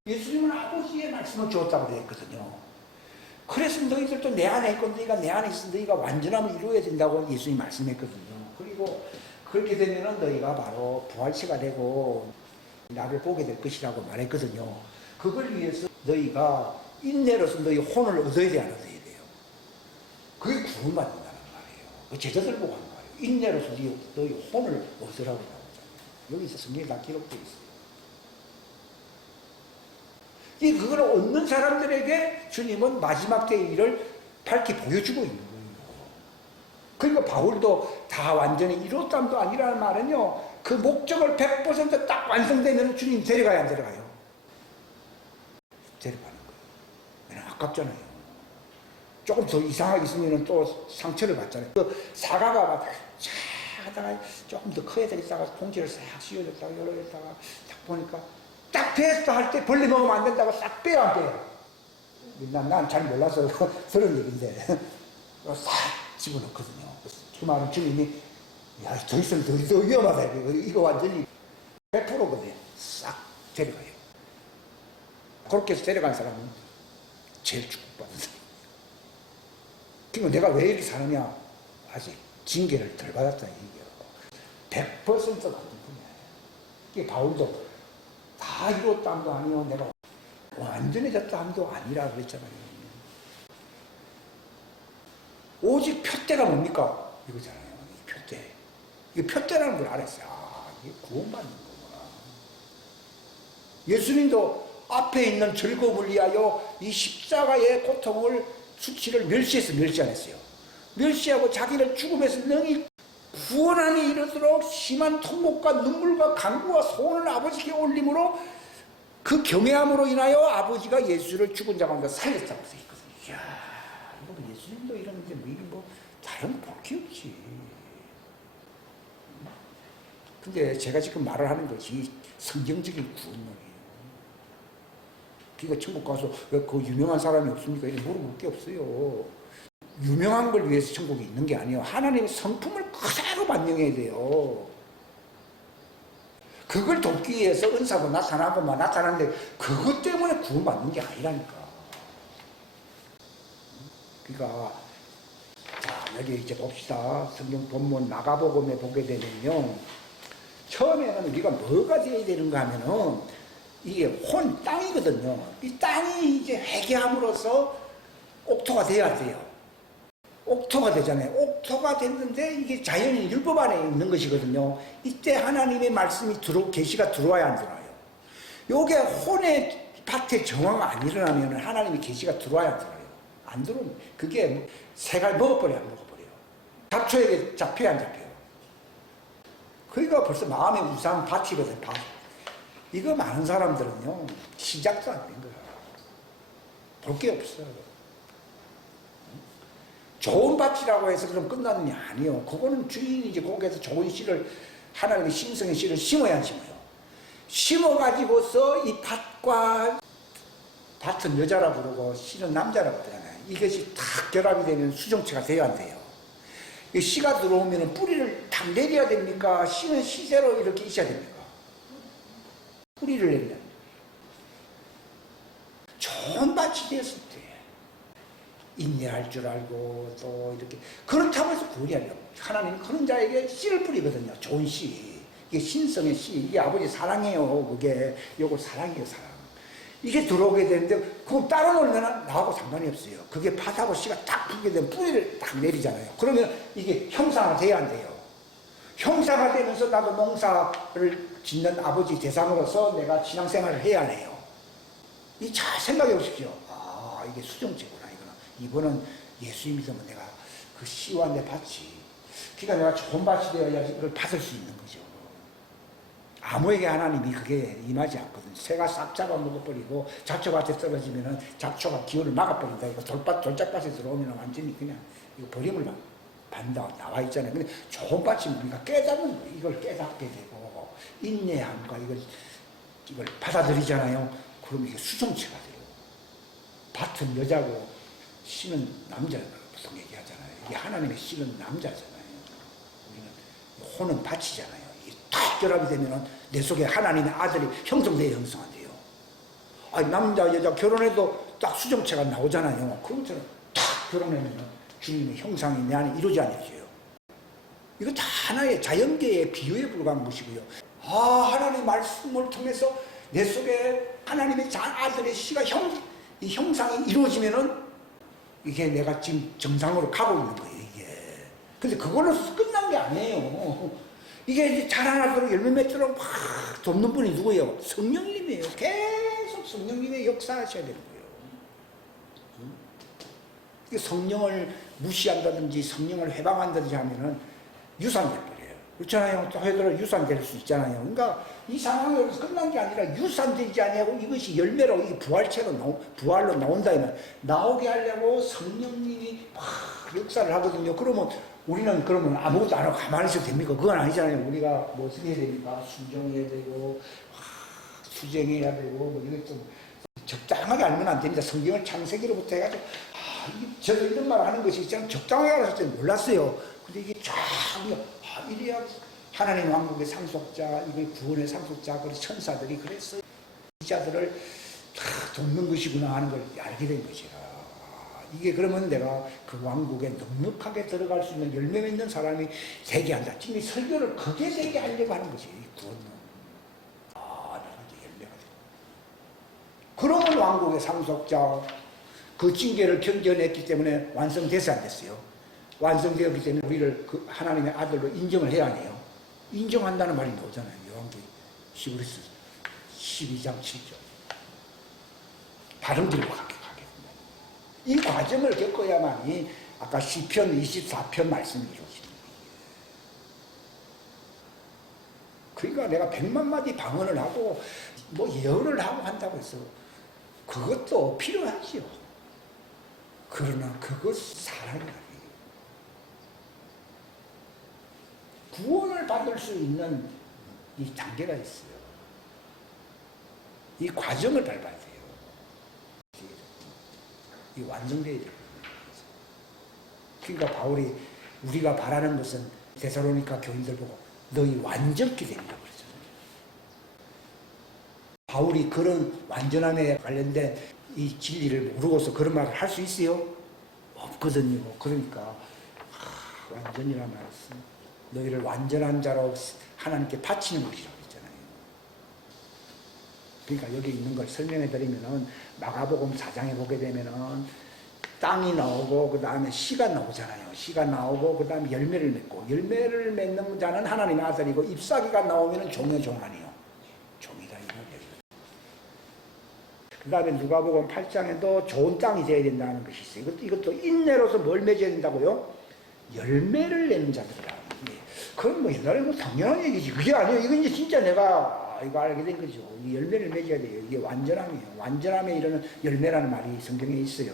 예수님은 아버지의 말씀을 주었다고 되어 있거든요. 그래서 너희들도 내 안에 있고 너희가 내 안에 있어 너희가 완전함을 이루어야 된다고 예수님이 말씀했거든요. 그리고 그렇게 되면 너희가 바로 부활체가 되고 나를 보게 될 것이라고 말했거든요. 그걸 위해서 너희가 인내로서 너희 혼을 얻어야 돼, 안 얻어야 돼요? 그게 구원받는다는 말이에요. 그 제자들 보고 하는 말이에요. 인내로서 너희 혼을 얻으라고 나오잖아요. 여기서 성경에 다 기록되어 있어요. 그걸 얻는 사람들에게 주님은 마지막 때의 일을 밝히 보여주고 있는 거예요. 그러니까 바울도 다 완전히 이뤘담도 아니라는 말은요, 그 목적을 100% 딱 완성되면 주님 데려가야 안 데려가요? 아깝잖아요. 조금 더 이상하게 있으면 또 상처를 받잖아요. 그 사과가 막 하다가 조금 더 커야 되겠다가 봉지를 싹 씌워줬다가 열어줬다가 딱 보니까 딱 됐어 할 때 벌레 먹으면 안 된다고 싹 빼요, 안 빼요? 난 잘 몰라서 그런 얘기인데 싹 집어넣거든요. 그 말은 주인이 야, 더 있으면 더 위험하다. 이거 완전히 100%거든요. 싹 데려가요. 그렇게 해서 데려간 사람은 제일 축복받는 사람. 그러면 내가 왜 이렇게 사느냐? 아직 징계를 덜 받았다 얘기예요. 100% 같은 분이야. 이게 바울도 다 이뤘다 함도 아니요. 내가 완전해졌다 함도 아니라 그랬잖아요. 오직 표대가 뭡니까? 이거잖아요. 표대. 이게 표대라는 걸 알았어요. 아, 이게 구원받는 거구나. 예수님도 앞에 있는 즐거움을 위하여 이 십자가의 고통을 수치를 멸시 안 했어요. 멸시하고 자기를 죽음에서 능히 구원함에 이르도록 심한 통곡과 눈물과 간구와 소원을 아버지께 올림으로 그 경외함으로 인하여 아버지가 예수를 죽은 자 가운데 살렸다고 써 있거든요. 이야, 이거 예수님도 이러는데 뭐 이게 뭐 다른 볼 게 없지. 근데 제가 지금 말을 하는 것이 성경적인 구원론이에요. 그러니까 천국 가서 왜 그 유명한 사람이 없습니까? 이렇게 물어볼 게 없어요. 유명한 걸 위해서 천국이 있는 게 아니에요. 하나님의 성품을 그대로 반영해야 돼요. 그걸 돕기 위해서 은사도 나타나고 막 나타나는데 그것 때문에 구원받는 게 아니라니까. 그러니까 자 여기 이제 봅시다. 성경 본문 마가복음에 보게 되면요. 처음에는 우리가 뭐가 되어야 되는가 하면은 이게 땅이거든요. 이 땅이 이제 회개함으로써 옥토가 돼야 돼요. 옥토가 되잖아요. 옥토가 됐는데 이게 자연인 율법 안에 있는 것이거든요. 이때 하나님의 말씀이 계시가 들어와야 안 들어와요. 요게 혼의 밭에 정화가 안 일어나면 하나님의 계시가 들어와야 안 들어와요. 안 들어오면 그게 새가 먹어버려요, 안 먹어버려요. 잡초에게 잡혀야 안 잡혀요. 그러니까 벌써 마음의 우상 밭이거든요. 밭. 이거 많은 사람들은요, 시작도 안 된 거야. 볼 게 없어. 좋은 밭이라고 해서 그럼 끝나는 게 아니요. 그거는 주인이 이제 거기에서 좋은 씨를, 하나님의 신성의 씨를 심어야 심어요. 심어가지고서 이 밭과, 밭은 여자라 부르고 씨는 남자라고 그러잖아요. 이것이 탁 결합이 되면 수정체가 돼야 안 돼요. 이 씨가 들어오면 뿌리를 탁 내려야 됩니까? 씨는 씨대로 이렇게 있어야 됩니까? 뿌리를 내리면 좋은 밭이 되었을 때 인내할 줄 알고 또 이렇게 그렇다고 해서 구원이 아니라 하나님은 그런 자에게 씨를 뿌리거든요. 좋은 씨. 이게 신성의 씨. 이게 아버지 사랑해요. 그게 요걸 사랑이에요. 사랑. 이게 들어오게 되는데 그거 따로 놀면 나하고 상관이 없어요. 그게 밭하고 씨가 딱 붙게 되면 뿌리를 딱 내리잖아요. 그러면 이게 형상화 돼야 안 돼요. 형사가 되면서 나도 농사를 짓는 아버지 대상으로서 내가 신앙생활을 해야 해요. 이 잘 생각해 보십시오. 아, 이게 수정체구나, 이거는 예수 믿으면 내가 그 씨와 내 밭이, 그러니까 내가 좋은 밭이 되어야지 이걸 받을 수 있는 거죠. 아무에게 하나님이 그게 임하지 않거든요. 새가 싹 잡아먹어버리고 잡초밭에 떨어지면은 잡초가 기운을 막아버린다. 이거 돌짝밭에 들어오면 완전히 그냥 이거 버림을 반다 나와 있잖아요. 근데 좋은 밭이 우리가 깨닫는 이걸 깨닫게 되고 인내함과 이걸 받아들이잖아요. 그럼 이게 수정체가 돼요. 밭은 여자고 씨는 남자라고 보통 얘기하잖아요. 이게 하나님의 씨는 남자잖아요. 우리는 혼은 밭이잖아요. 이게 탁 결합이 되면은 내 속에 하나님의 아들이 형성돼야 형성한대요. 아니 남자 여자 결혼해도 딱 수정체가 나오잖아요. 그것처럼 탁 결혼하면은 주님의 형상이 내 안에 이루어지 않으세요. 이거 다 하나의 자연계의 비유에 불과한 것이고요. 아, 하나님의 말씀을 통해서 내 속에 하나님의 아들의 씨가 이 형상이 이루어지면은 이게 내가 지금 정상으로 가고 있는 거예요, 이게. 근데 그걸로 끝난 게 아니에요. 이게 이제 자라나도록 열매 맺도록 막 돕는 분이 누구예요? 성령님이에요. 계속 성령님의 역사하셔야 되는 거예요. 성령을 무시한다든지 성령을 회방한다든지 하면은 유산될 거예요. 그렇잖아요. 또 해도 유산될 수 있잖아요. 그러니까 이 상황이 끝난 게 아니라 유산되지 아니하고 이것이 열매로 이게 부활로 나온다면 나오게 하려고 성령님이 막 역사를 하거든요. 그러면 우리는 그러면 아무것도 안 하고 가만히 있어도 됩니까? 그건 아니잖아요. 우리가 뭐 어떻게 해야 됩니까? 순종해야 되고 수쟁해야 되고 뭐 이것 좀 적당하게 알면 안 됩니다. 성경을 창세기로부터 해가지고 저도 이런 말 하는 것이 참 적당하게 알았을 때 몰랐어요. 근데 이게 쫙 이래야 하나님 왕국의 상속자, 이게 구원의 상속자, 그리고 천사들이 그랬어요. 이 자들을 다 돕는 것이구나 하는 걸 알게 된 것이라. 이게 그러면 내가 그 왕국에 넉넉하게 들어갈 수 있는 열매 맺는 사람이 되게 한다. 지금 설교를 크게 되게 하려고 하는 것이 이 구원은. 내가 이제 열매가 돼. 그러면 왕국의 상속자, 그 징계를 견뎌냈기 때문에 완성돼서 안 됐어요. 완성되었기 때문에 우리를 그 하나님의 아들로 인정을 해야 해요. 인정한다는 말이 나오잖아요. 요한계시록 히브리서 12장 7절. 발음 들고 가게 됩니다. 이 과정을 겪어야만이 아까 시편 24편 말씀이 이루어지는 거예요. 그러니까 내가 100만 마디 방언을 하고 뭐 예언을 하고 한다고 해서 그것도 필요하지요. 그러나 그것 사랑이 아니에요. 구원을 받을 수 있는 이 단계가 있어요. 이 과정을 밟아야 돼요. 이 완성돼야 돼요. 그러니까 바울이 우리가 바라는 것은 데살로니가 교인들 보고 너희 완전케 된다고 그랬잖아요. 바울이 그런 완전함에 관련된 이 진리를 모르고서 그런 말을 할 수 있어요? 없거든요. 그러니까 완전이란 말씀. 너희를 완전한 자로 하나님께 바치는 것이라고 했잖아요. 그러니까 여기 있는 걸 설명해 드리면은 마가복음 4장에 보게 되면은 땅이 나오고 그 다음에 씨가 나오잖아요. 씨가 나오고 그 다음에 열매를 맺고 열매를 맺는 자는 하나님의 아들이고 잎사귀가 나오면은 종의 종 아니요. 종이다 이거. 그 다음에 누가복음 8장에도 좋은 땅이 되어야 된다는 것이 있어요. 이것도 인내로서 뭘 맺어야 된다고요? 열매를 내는 자들이라. 그건 뭐 옛날에 뭐 당연한 얘기지. 그게 아니에요. 이건 이제 진짜 내가 이거 알게 된 거죠. 이 열매를 맺어야 돼요. 이게 완전함이에요. 완전함에 이르는 열매라는 말이 성경에 있어요.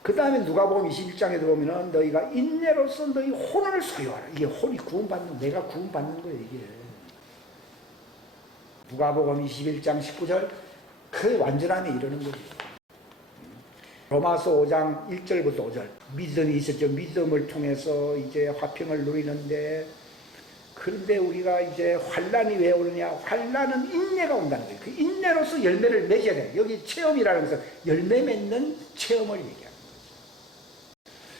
그 다음에 누가복음 21장에도 보면은 너희가 인내로서 너희 혼을 소유하라. 이게 혼이 구원받는, 내가 구원받는 거예요, 이게. 누가복음 21장 19절, 그 완전함에 이르는 거죠. 로마서 5장 1절부터 5절. 믿음이 있었죠. 믿음을 통해서 이제 화평을 누리는데, 그런데 우리가 이제 환란이 왜 오느냐? 환란은 인내가 온다는 거예요. 그 인내로서 열매를 맺어야 돼요. 여기 체험이라는 것은 열매 맺는 체험을 얘기하는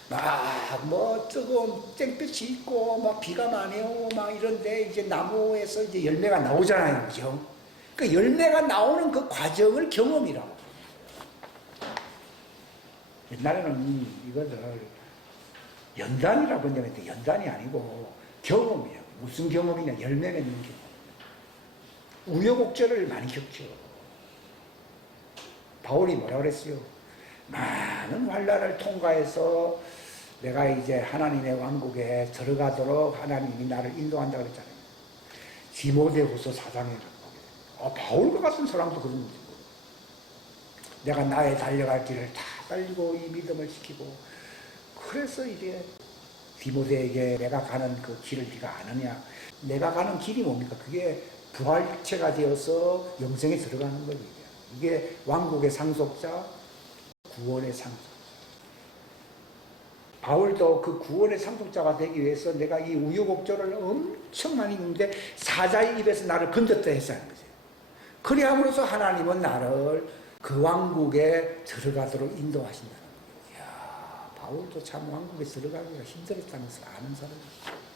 거죠. 뭐 뜨거운 땡볕이 있고 막 비가 많이 오고 막 이런데 이제 나무에서 이제 열매가 나오잖아요. 그죠? 그 열매가 나오는 그 과정을 경험이라고. 옛날에는 이것을 연단이라고 했는데 연단이 아니고 경험이에요. 무슨 경험이냐? 열매 맺는 경험. 우여곡절을 많이 겪죠. 바울이 뭐라 그랬어요? 많은 환난을 통과해서 내가 이제 하나님의 왕국에 들어가도록 하나님이 나를 인도한다고 그랬잖아요. 디모데후서 4장에 바울과 같은 사람도 그런 거죠. 내가 나의 달려갈 길을 다 달리고 이 믿음을 지키고, 그래서 이제 디모데에게 내가 가는 그 길을 네가 아느냐? 내가 가는 길이 뭡니까? 그게 부활체가 되어서 영생에 들어가는 거예요. 이게 왕국의 상속자, 구원의 상속자. 바울도 그 구원의 상속자가 되기 위해서 내가 이 우여곡절을 엄청 많이 했는데 사자의 입에서 나를 건졌다 했어 하는 거죠. 그리함으로써 하나님은 나를 그 왕국에 들어가도록 인도하신다는 거예요. 이야, 바울도 참 왕국에 들어가기가 힘들었다는 것을 아는 사람이에요.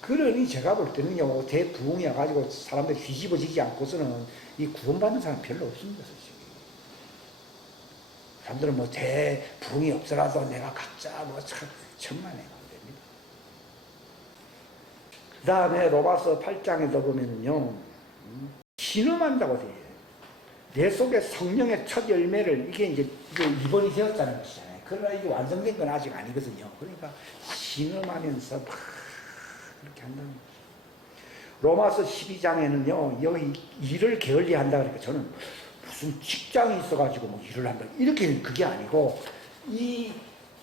그러니 제가 볼 때는요, 대부흥이 와가지고 사람들이 뒤집어지지 않고서는 이 구원받는 사람 별로 없습니다, 솔직히. 사람들은 뭐 대부흥이 없더라도 내가 각자 뭐 참, 천만에 안 됩니다. 그 다음에 로마서 8장에도 보면은요, 신음한다고 돼요. 내 속에 성령의 첫 열매를, 이게 이제 2번이 되었다는 것이잖아요. 그러나 이게 완성된 건 아직 아니거든요. 그러니까 신음하면서 막 그렇게 한다는 거예요. 로마서 12장에는요, 여기 일을 게을리한다 그러니까 저는 무슨 직장이 있어가지고 뭐 일을 한다. 이렇게는 그게 아니고, 이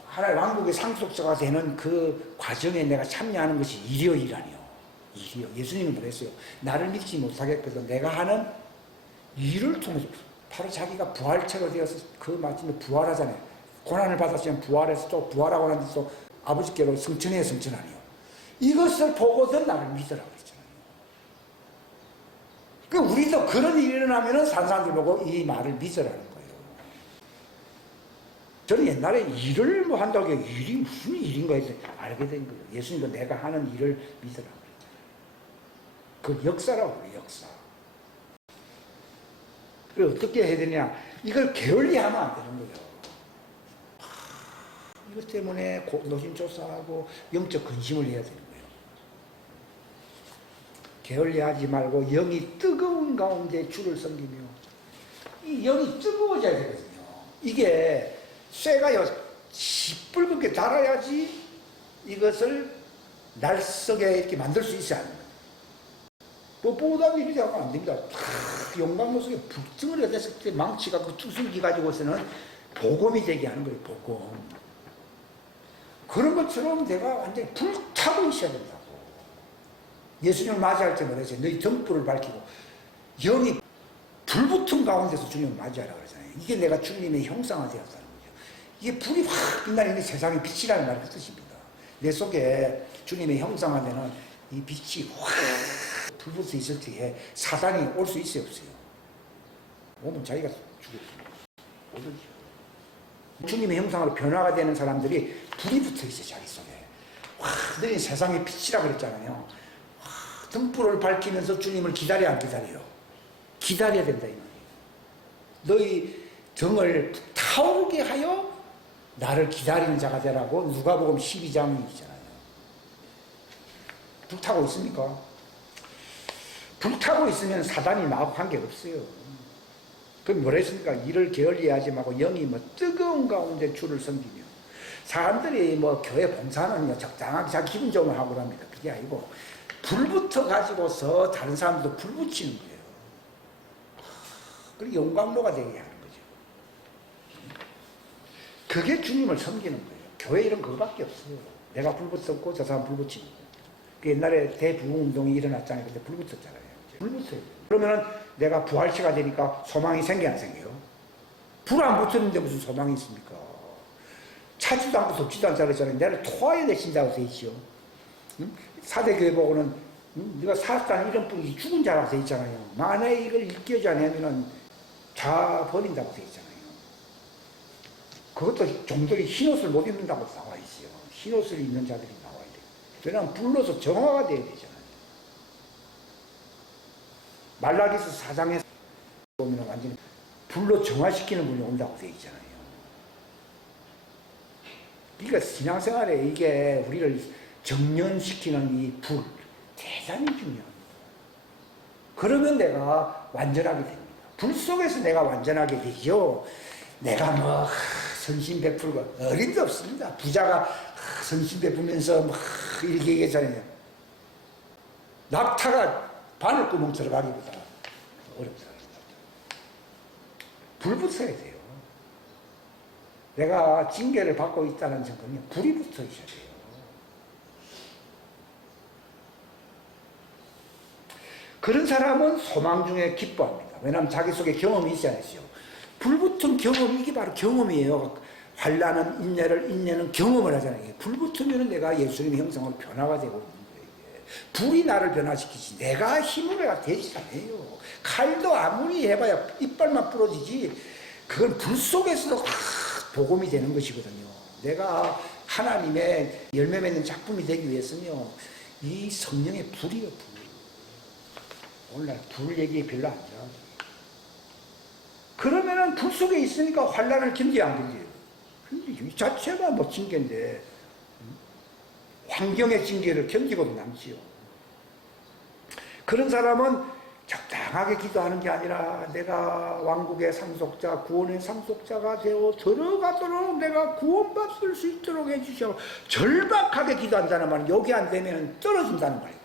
하나의 왕국의 상속자가 되는 그 과정에 내가 참여하는 것이 일이요, 일 아니요. 일이요. 예수님은 그랬어요. 나를 믿지 못하겠거든. 내가 하는 일을 통해서, 바로 자기가 부활체로 되어서 그 마침에 부활하잖아요. 고난을 받았지만 부활해서 또 부활하고 난 뒤에 또 아버지께로 성천하니요. 이것을 보고도 나를 믿으라고 그랬잖아요. 그러니까 우리도 그런 일이 일어나면은 산 사람들 보고 이 말을 믿으라는 거예요. 저는 옛날에 일을 뭐 한다고 해서 일이 무슨 일인가 해서 알게 된 거예요. 예수님도 내가 하는 일을 믿으라고 그랬잖아요. 그 역사라고 그래요, 역사. 그걸 어떻게 해야 되냐. 이걸 게을리하면 안 되는 거예요. 이것 때문에 노심초사하고 영적 근심을 해야 되는 거예요. 게을리하지 말고 영이 뜨거운 가운데 주를 섬기며, 이 영이 뜨거워져야 되거든요. 이게 쇠가요 시뻘겋게 달아야지 이것을 날썩에 이렇게 만들 수 있어야 하는 거예요. 뭐 보다니 이렇게 하면 안 됩니다. 용광로 속에 불등을 해댔을 때 망치가 그 투술기 가지고서는 복음이 되게 하는 거예요. 복음. 그런 것처럼 내가 완전히 불타고 있어야 된다고. 예수님을 맞이할 때 뭐랬어요? 너희 등불을 밝히고 영이 불붙은 가운데서 주님을 맞이하라고 그러잖아요. 이게 내가 주님의 형상화 되었다는 거죠. 이게 불이 확 빛나는 세상의 빛이라는 말의 뜻입니다. 내 속에 주님의 형상화되는 이 빛이 확 불붙어 있을 때에 사단이 올 수 있어요, 없어요? 오면 자기가 죽겠습니다. 오든지. 주님의 형상으로 변화가 되는 사람들이 불이 붙어 있어요, 자기 속에. 와, 너희 세상의 빛이라 그랬잖아요. 와, 등불을 밝히면서 주님을 기다려, 안 기다려요? 기다려야 된다, 이 말이에요. 너희 등을 타오르게 하여 나를 기다리는 자가 되라고 누가복음 12장이 있잖아요. 불타고 있습니까? 불타고 있으면 사단이 나하고 관계없어요. 그럼 뭐라 했습니까? 일을 게을리하지 말고 영이 뭐 뜨거운 가운데 주를 섬기며. 사람들이 뭐 교회 봉사는 적당하게 자기 기분 좋으면 하고 그럽니다. 그게 아니고 불부터 가지고서 다른 사람들도 불 붙이는 거예요. 그리고 용광로가 되게 하는 거죠. 그게 주님을 섬기는 거예요. 교회 일은 그거밖에 없어요. 내가 불 붙었고 저 사람 불 붙이는 거예요. 그 옛날에 대부흥운동이 일어났잖아요. 근데 불 붙었잖아요. 불 붙어요. 그러면은 내가 부활체가 되니까 소망이 생겨 안 생겨요? 불 안 붙었는데 무슨 소망이 있습니까? 차지도 않고 덥지도 않다 그랬잖아요. 내가 토하에 내신다고 돼 있죠. 응? 사대교회 보고는 네가 살았다는 이런 뿐이지 죽은 자라고 돼 있잖아요. 만약에 이걸 일깨우지 않으면은 다 버린다고 돼 있잖아요. 그것도 종들이 흰옷을 못 입는다고 나와 있어요. 흰옷을 입는 자들이 나와야 돼요. 왜냐하면 불로서 정화가 돼야 되잖아요. 말라기스 4장에 보면 완전히 불로 정화시키는 분이 온다고 되어 있잖아요. 그러니까 신앙생활에 이게 우리를 정련시키는 이 불, 대단히 중요합니다. 그러면 내가 완전하게 됩니다. 불 속에서 내가 완전하게 되죠. 내가 뭐 선심 베풀고 어림도 없습니다. 부자가 선심 베풀면서 막 이렇게 얘기하잖아요. 낙타가 바늘구멍 들어가기보다 어렵다. 불 붙어야 돼요. 내가 징계를 받고 있다는 증거는 불이 붙어 있어야 돼요. 그런 사람은 소망 중에 기뻐합니다. 왜냐하면 자기 속에 경험이 있지 않으시죠. 불붙은 경험, 이게 바로 경험이에요. 환난은 인내는 경험을 하잖아요. 불 붙으면 내가 예수님의 형상으로 변화가 되고 있는 거예요. 불이 나를 변화시키지 내가 힘으로 되지 않아요. 칼도 아무리 해봐야 이빨만 부러지지 그건 불 속에서도 복음이 되는 것이거든요. 내가 하나님의 열매 맺는 작품이 되기 위해서는요, 이 성령의 불이요, 불. 오늘날 불 얘기 별로 안 좋아하죠. 그러면은 불 속에 있으니까 환난을 견뎌야 안 견뎌요? 견디죠. 이 자체가 뭐 징계인데, 환경의 징계를 견디고도 남지요. 그런 사람은 적당하게 기도하는 게 아니라 내가 왕국의 상속자, 구원의 상속자가 되어 들어가도록 내가 구원받을 수 있도록 해주셔. 절박하게 기도한다는 말은 여기 안 되면 떨어진다는 말이에요.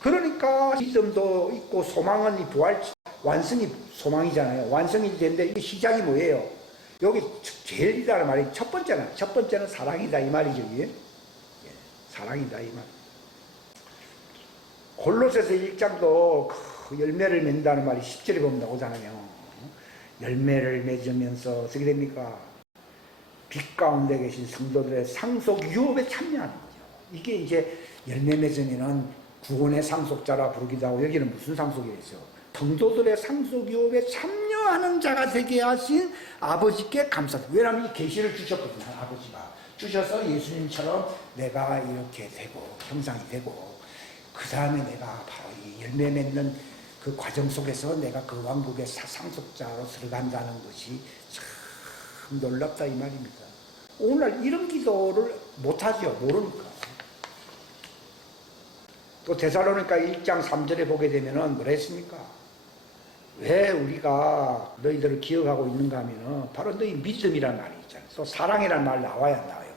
그러니까 믿음도 있고 소망은 이 부활, 완성이 소망이잖아요. 완성이 되는데 이 시작이 뭐예요? 여기 제일 이다는 말이 첫 번째는 사랑이다 이 말이죠. 예? 사랑이다 이 말. 골로새서 1장도 그 열매를 맺는다는 말이 10절에 보면 나오잖아요. 열매를 맺으면서 어떻게 됩니까? 빛 가운데 계신 성도들의 상속 유업에 참여하는 거죠. 이게 이제 열매 맺으면은 구원의 상속자라 부르기도 하고, 여기는 무슨 상속이겠죠? 성도들의 상속 유업에 참여하는 자가 되게 하신 아버지께 감사드립니다. 왜냐하면 이 계시를 주셨거든요. 아버지가 주셔서 예수님처럼 내가 이렇게 되고 형상이 되고, 그 다음에 내가 바로 이 열매 맺는 그 과정 속에서 내가 그 왕국의 상속자로 들어간다는 것이 참 놀랍다 이 말입니다. 오늘날 이런 기도를 못하죠. 모르니까. 또 데살로니가 1장 3절에 보게 되면은 뭐라 했습니까? 왜 우리가 너희들을 기억하고 있는가 하면은 바로 너희 믿음이라는 말이 있잖아요. 또 사랑이라는 말 나와야 나와요.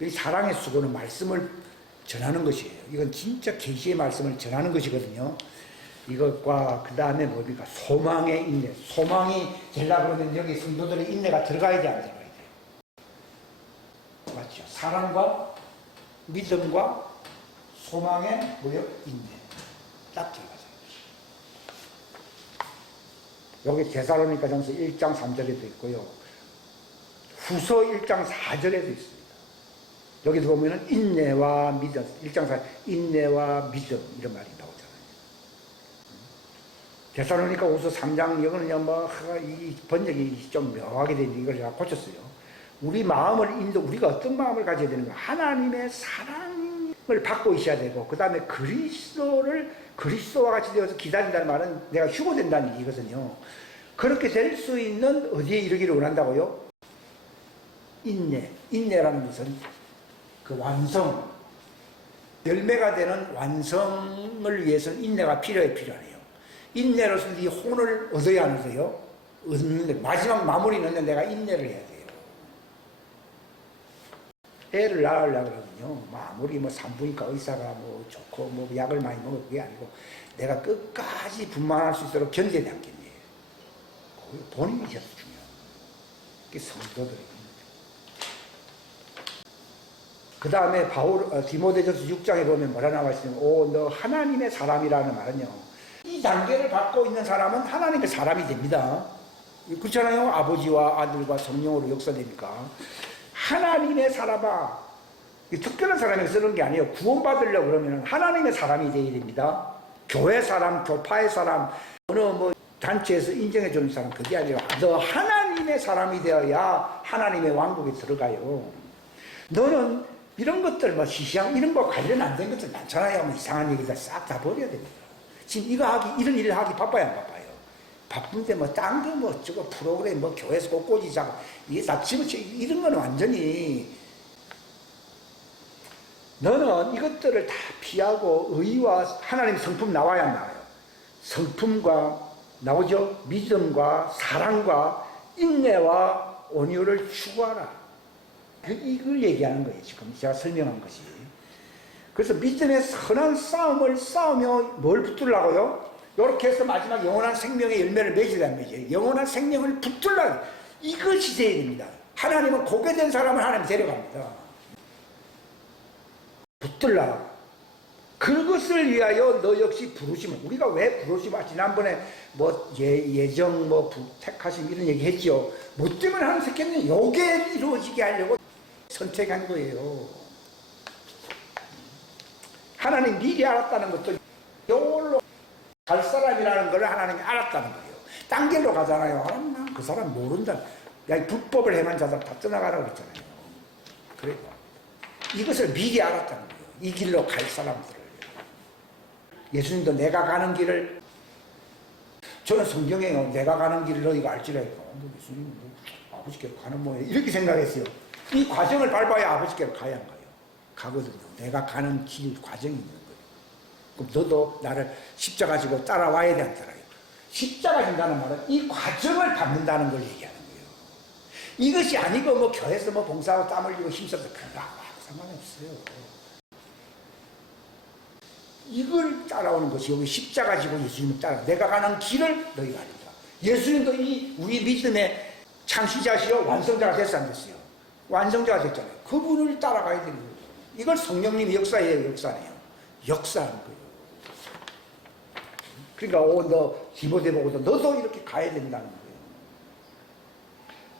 이 사랑의 수고는 말씀을 전하는 것이에요. 이건 진짜 계시의 말씀을 전하는 것이거든요. 이것과 그 다음에 뭡니까? 소망의 인내. 소망이 되려고 그러면 여기 성도들의 인내가 들어가야 돼, 안 들어가야 돼? 맞죠? 사랑과 믿음과 소망의 뭐요? 인내. 딱 들어가죠. 여기 데살로니가전서 1장 3절에도 있고요. 후서 1장 4절에도 있습니다. 여기도 보면은 인내와 믿음, 1장 4절, 인내와 믿음 이런 말이 나오잖아요. 데살로니가 후서 3장 여기는 뭐 이 번역이 좀 묘하게 되는데 이걸 제가 고쳤어요. 우리 마음을 우리가 어떤 마음을 가져야 되는가? 하나님의 사랑을 받고 있어야 되고, 그 다음에 그리스도와 같이 되어서 기다린다는 말은 내가 휴고된다는 얘기거든요. 그렇게 될 수 있는 어디에 이르기를 원한다고요? 인내라는 것은 그 완성, 열매가 되는 완성을 위해서는 인내가 필요하네요. 인내로서 이 혼을 얻어야 안 얻어요? 얻는데 마지막 마무리 넣는데 내가 인내를 해야 돼요. 애를 낳으려고 그러면요, 아무리 뭐 산부인과 의사가 뭐 좋고 뭐 약을 많이 먹어 그게 아니고 내가 끝까지 분만할 수 있도록 견뎌야 되겠네요. 본인이 제일 중요해요. 그게 성도들이. 그 다음에 디모데전서 6장에 보면 뭐라 나와 있으면, 너 하나님의 사람이라는 말은요, 이 단계를 받고 있는 사람은 하나님의 사람이 됩니다. 그렇잖아요. 아버지와 아들과 성령으로 역사되니까. 하나님의 사람아, 특별한 사람이 쓰는 게 아니에요. 구원받으려고 그러면 하나님의 사람이 되어야 됩니다. 교회 사람, 교파의 사람, 어느 뭐 단체에서 인정해 주는 사람, 그게 아니라 너 하나님의 사람이 되어야 하나님의 왕국에 들어가요. 너는 이런 것들, 뭐 시시한 이런 거 관련 안 된 것들 많잖아요. 뭐 이상한 얘기들 싹 다 버려야 됩니다. 지금 이런 일을 하기 바빠요, 안 바빠요? 바쁜데 뭐 딴 거 뭐 저거 프로그램 뭐 교회에서 꽃꽂이 잡고 이게 다 집어쳐, 이런 거는 완전히 너는 이것들을 다 피하고 의와 하나님의 성품 나와야 안 나와요. 성품과 나오죠. 믿음과 사랑과 인내와 온유를 추구하라. 이걸 얘기하는 거예요. 지금 제가 설명한 것이. 그래서 믿음의 선한 싸움을 싸우며 뭘 붙들라고요? 이렇게 해서 마지막 영원한 생명의 열매를 맺으란 말이에요. 영원한 생명을 붙들라. 이것이 돼야 됩니다. 하나님은 고개 된 사람을 하나님 데려갑니다. 붙들라. 그것을 위하여 너 역시 부르심을. 우리가 왜 부르심을, 지난번에 뭐 예정 뭐 택하심 이런 얘기 했죠. 뭐 때문에 하나님 택했느냐? 요게 이루어지게 하려고 선택한 거예요. 하나님 미리 알았다는 것도 요걸로 갈 사람이라는 걸 하나님이 알았다는 거예요. 딴 길로 가잖아요. 난 그 사람 모른다. 야, 불법을 행한 자들 다 떠나가라고 그랬잖아요. 그래요. 이것을 미리 알았다는 거예요. 이 길로 갈 사람들을. 예수님도 내가 가는 길을, 저는 성경에 내가 가는 길을 너희가 알지라니까. 예수님 아버지께로 가는 모양 이렇게 생각했어요. 이 과정을 밟아야 아버지께로 가야 한 거예요. 가거든요. 내가 가는 길 과정이 있는 거예요. 그럼 너도 나를 십자가 지고 따라와야 된다는 거예요. 십자가 진다는 말은 이 과정을 밟는다는 걸 얘기하는 거예요. 이것이 아니고 뭐 교회에서 뭐 봉사하고 땀 흘리고 힘써서 그런 거 상관이 없어요. 이걸 따라오는 것이 여기 십자가 지고 예수님을 따라 내가 가는 길을 너희가 알리라. 예수님도 이 우리 믿음의 창시자시요 완성자가 됐어 안 됐어요? 완성자가 됐잖아요. 그분을 따라가야 되는 거예요. 이걸 성령님이 역사예요, 역사네요. 역사하는 거예요. 그러니까 너 디모데 보고도 너도 이렇게 가야 된다는 거예요.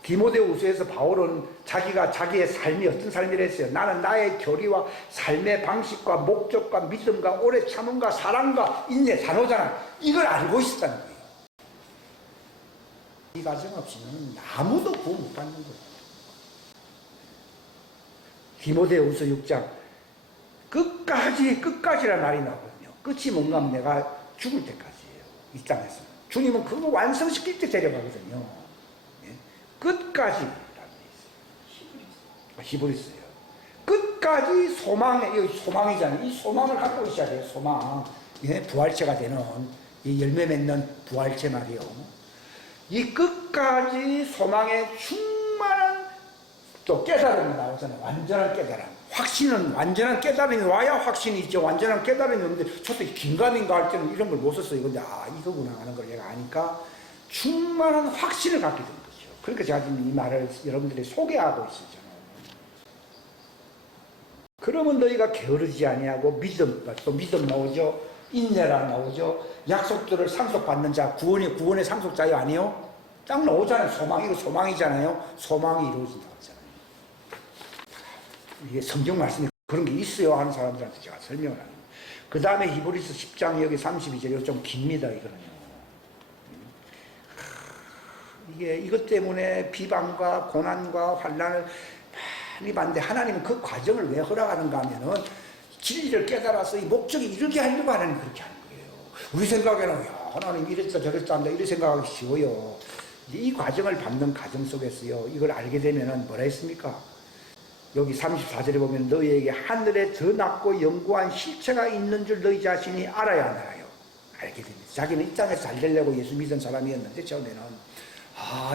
디모데후서에서 바울은 자기가 자기의 삶이 어떤 삶이라 했어요. 나는 나의 교리와 삶의 방식과 목적과 믿음과 오래 참음과 사랑과 인내, 단호잖아. 이걸 알고 있었다는 거예요. 이 과정 없이는 아무도 구원 못 받는 거예요. 디모데후서 6장 끝까지란 말이 나오거든요. 끝이 뭔가 하면 내가 죽을 때까지예요. 이 땅에서. 주님은 그거 완성시킬 때 데려가거든요. 예? 끝까지라는 게 있어요. 히브리서요. 끝까지 소망에, 여기 소망이잖아요. 이 소망을 갖고 있어야 돼요. 소망. 예? 부활체가 되는 이 열매 맺는 부활체 말이요. 이 끝까지 소망에 충만한 또 깨달음이 나오잖아요. 완전한 깨달음. 확신은 완전한 깨달음이 와야 확신이 있죠. 완전한 깨달음이 없는데 저도 긴가민가 할 때는 이런 걸 못 썼어요. 근데 이거구나 하는 걸 내가 아니까 충만한 확신을 갖게 된 거죠. 그러니까 제가 지금 이 말을 여러분들이 소개하고 있었잖아요. 그러면 너희가 게으르지 아니하고 믿음, 또 믿음 나오죠. 인내라 나오죠. 약속들을 상속받는 자, 구원의 상속자요 아니요? 딱 나오잖아요. 소망, 이거 소망이잖아요. 소망이 이루어진다고 하잖아요. 이게 성경 말씀이 그런 게 있어요 하는 사람들한테 제가 설명을 하는 거예요. 그 다음에 히브리서 10장 여기 32절 좀 깁니다. 이거는요. 이게 이것 때문에 비방과 고난과 환난을 많이 받는데 하나님은 그 과정을 왜 허락하는가 하면은 진리를 깨달아서 이 목적이 이르게 하려고 하나님 그렇게 하는 거예요. 우리 생각에는 야, 하나님 이랬다 저랬다 한다 이렇게 생각하기 쉬워요. 이 과정을 밟는 과정 속에서요. 이걸 알게 되면은 뭐라 했습니까? 여기 34절에 보면 너희에게 하늘에 더 낮고 영구한 실체가 있는 줄 너희 자신이 알아야 하나요? 알게 됩니다. 자기는 이 땅에서 잘 되려고 예수 믿은 사람이었는데 처음에는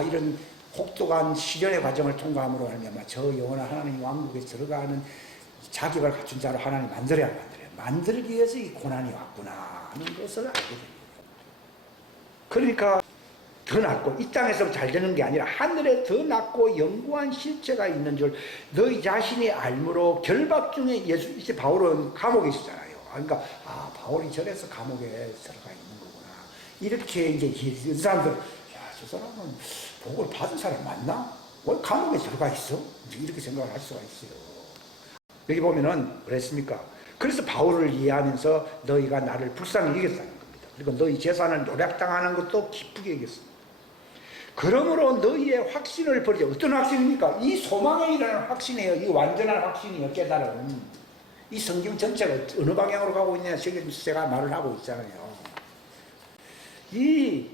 이런 혹독한 시련의 과정을 통과함으로 하면 저 영원한 하나님 왕국에 들어가는 자격을 갖춘 자로 하나님 만들어야 만들어요. 만들기 위해서 이 고난이 왔구나 하는 것을 알게 됩니다. 그러니까 더 낫고 이 땅에서 잘 되는 게 아니라 하늘에 더 낫고 영구한 실체가 있는 줄 너희 자신이 알므로 결박 중에 이제 바울은 감옥에 있었잖아요. 그러니까 바울이 저래서 감옥에 들어가 있는 거구나. 이렇게 이제 사람들 저 사람은 복을 받은 사람 맞나? 왜 감옥에 들어가 있어? 이렇게 생각을 할 수가 있어요. 여기 보면은 그랬습니까? 그래서 바울을 이해하면서 너희가 나를 불쌍히 여겼다는 겁니다. 그리고 너희 재산을 노략당하는 것도 기쁘게 여겼습니다. 그러므로 너희의 확신을 버리자. 어떤 확신입니까? 이 소망에 일어나는 확신이에요. 이 완전한 확신이에요. 깨달음. 이 성경 전체가 어느 방향으로 가고 있냐 제가 말을 하고 있잖아요. 이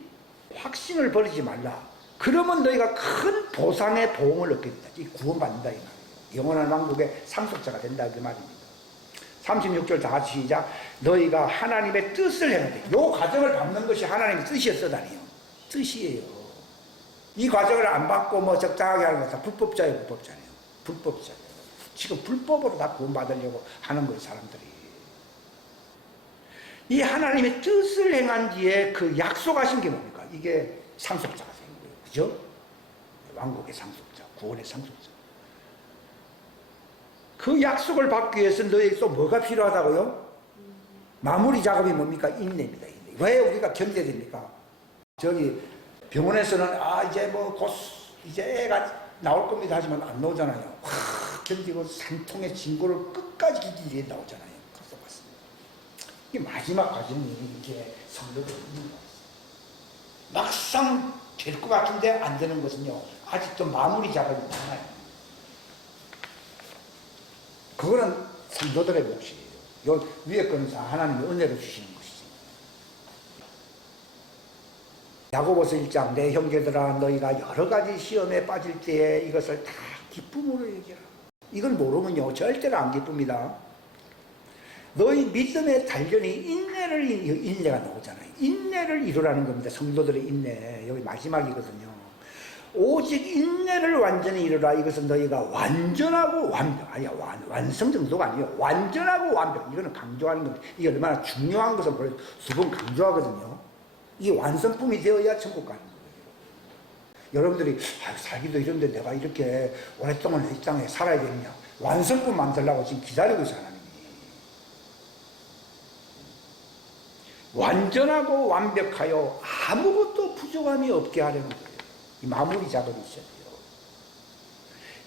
확신을 버리지 말라. 그러면 너희가 큰 보상의 보응을 얻게 된다. 이 구원받는다 이 말이에요. 영원한 왕국의 상속자가 된다 그 말입니다. 36절 다 같이 시작. 너희가 하나님의 뜻을 행하되 이 과정을 밟는 것이 하나님의 뜻이었다니요. 뜻이에요. 이 과정을 안 받고 뭐 적당하게 하는 것은 불법자예요, 불법자예요. 불법자예요. 지금 불법으로 다 구원받으려고 하는 거예요, 사람들이. 이 하나님의 뜻을 행한 뒤에 그 약속하신 게 뭡니까? 이게 상속자가 되는 거예요. 그죠? 왕국의 상속자, 구원의 상속자. 그 약속을 받기 위해서 너에게 또 뭐가 필요하다고요? 마무리 작업이 뭡니까? 인내입니다. 인내. 왜 우리가 견뎌야 됩니까? 저기 병원에서는 이제 뭐 곧 이제 애가 나올 겁니다 하지만 안 나오잖아요. 견디고 산통의 진고를 끝까지 기기 위해 나오잖아요. 그래서 봤습니다. 이게 마지막 과정이 이게 성도들이 있는 거예요. 막상 될 것 같은데 안 되는 것은요. 아직도 마무리 작업이 많아요. 그거는 성도들의 몫이에요. 요 위에 거는 하나님이 은혜로 주시는 것이지. 야고보서 1장 내 형제들아 너희가 여러 가지 시험에 빠질 때에 이것을 다 기쁨으로 여기라. 이걸 모르면요 절대로 안 기쁩니다. 너희 믿음의 단련이 인내가 나오잖아요. 인내를 이루라는 겁니다. 성도들의 인내. 여기 마지막이거든요. 오직 인내를 완전히 이루라. 이것은 너희가 완전하고 완벽. 아니야, 완성 정도가 아니에요. 완전하고 완벽. 이거는 강조하는 겁니다. 이게 얼마나 중요한 것을 두 번 강조하거든요. 이게 완성품이 되어야 천국 가는 거예요. 여러분들이 살기도 이런데 내가 이렇게 오랫동안 이 땅에 살아야 되느냐. 완성품 만들려고 지금 기다리고 있어, 하나님이. 완전하고 완벽하여 아무것도 부족함이 없게 하려는 거예요. 이 마무리 작업이 있어야 돼요.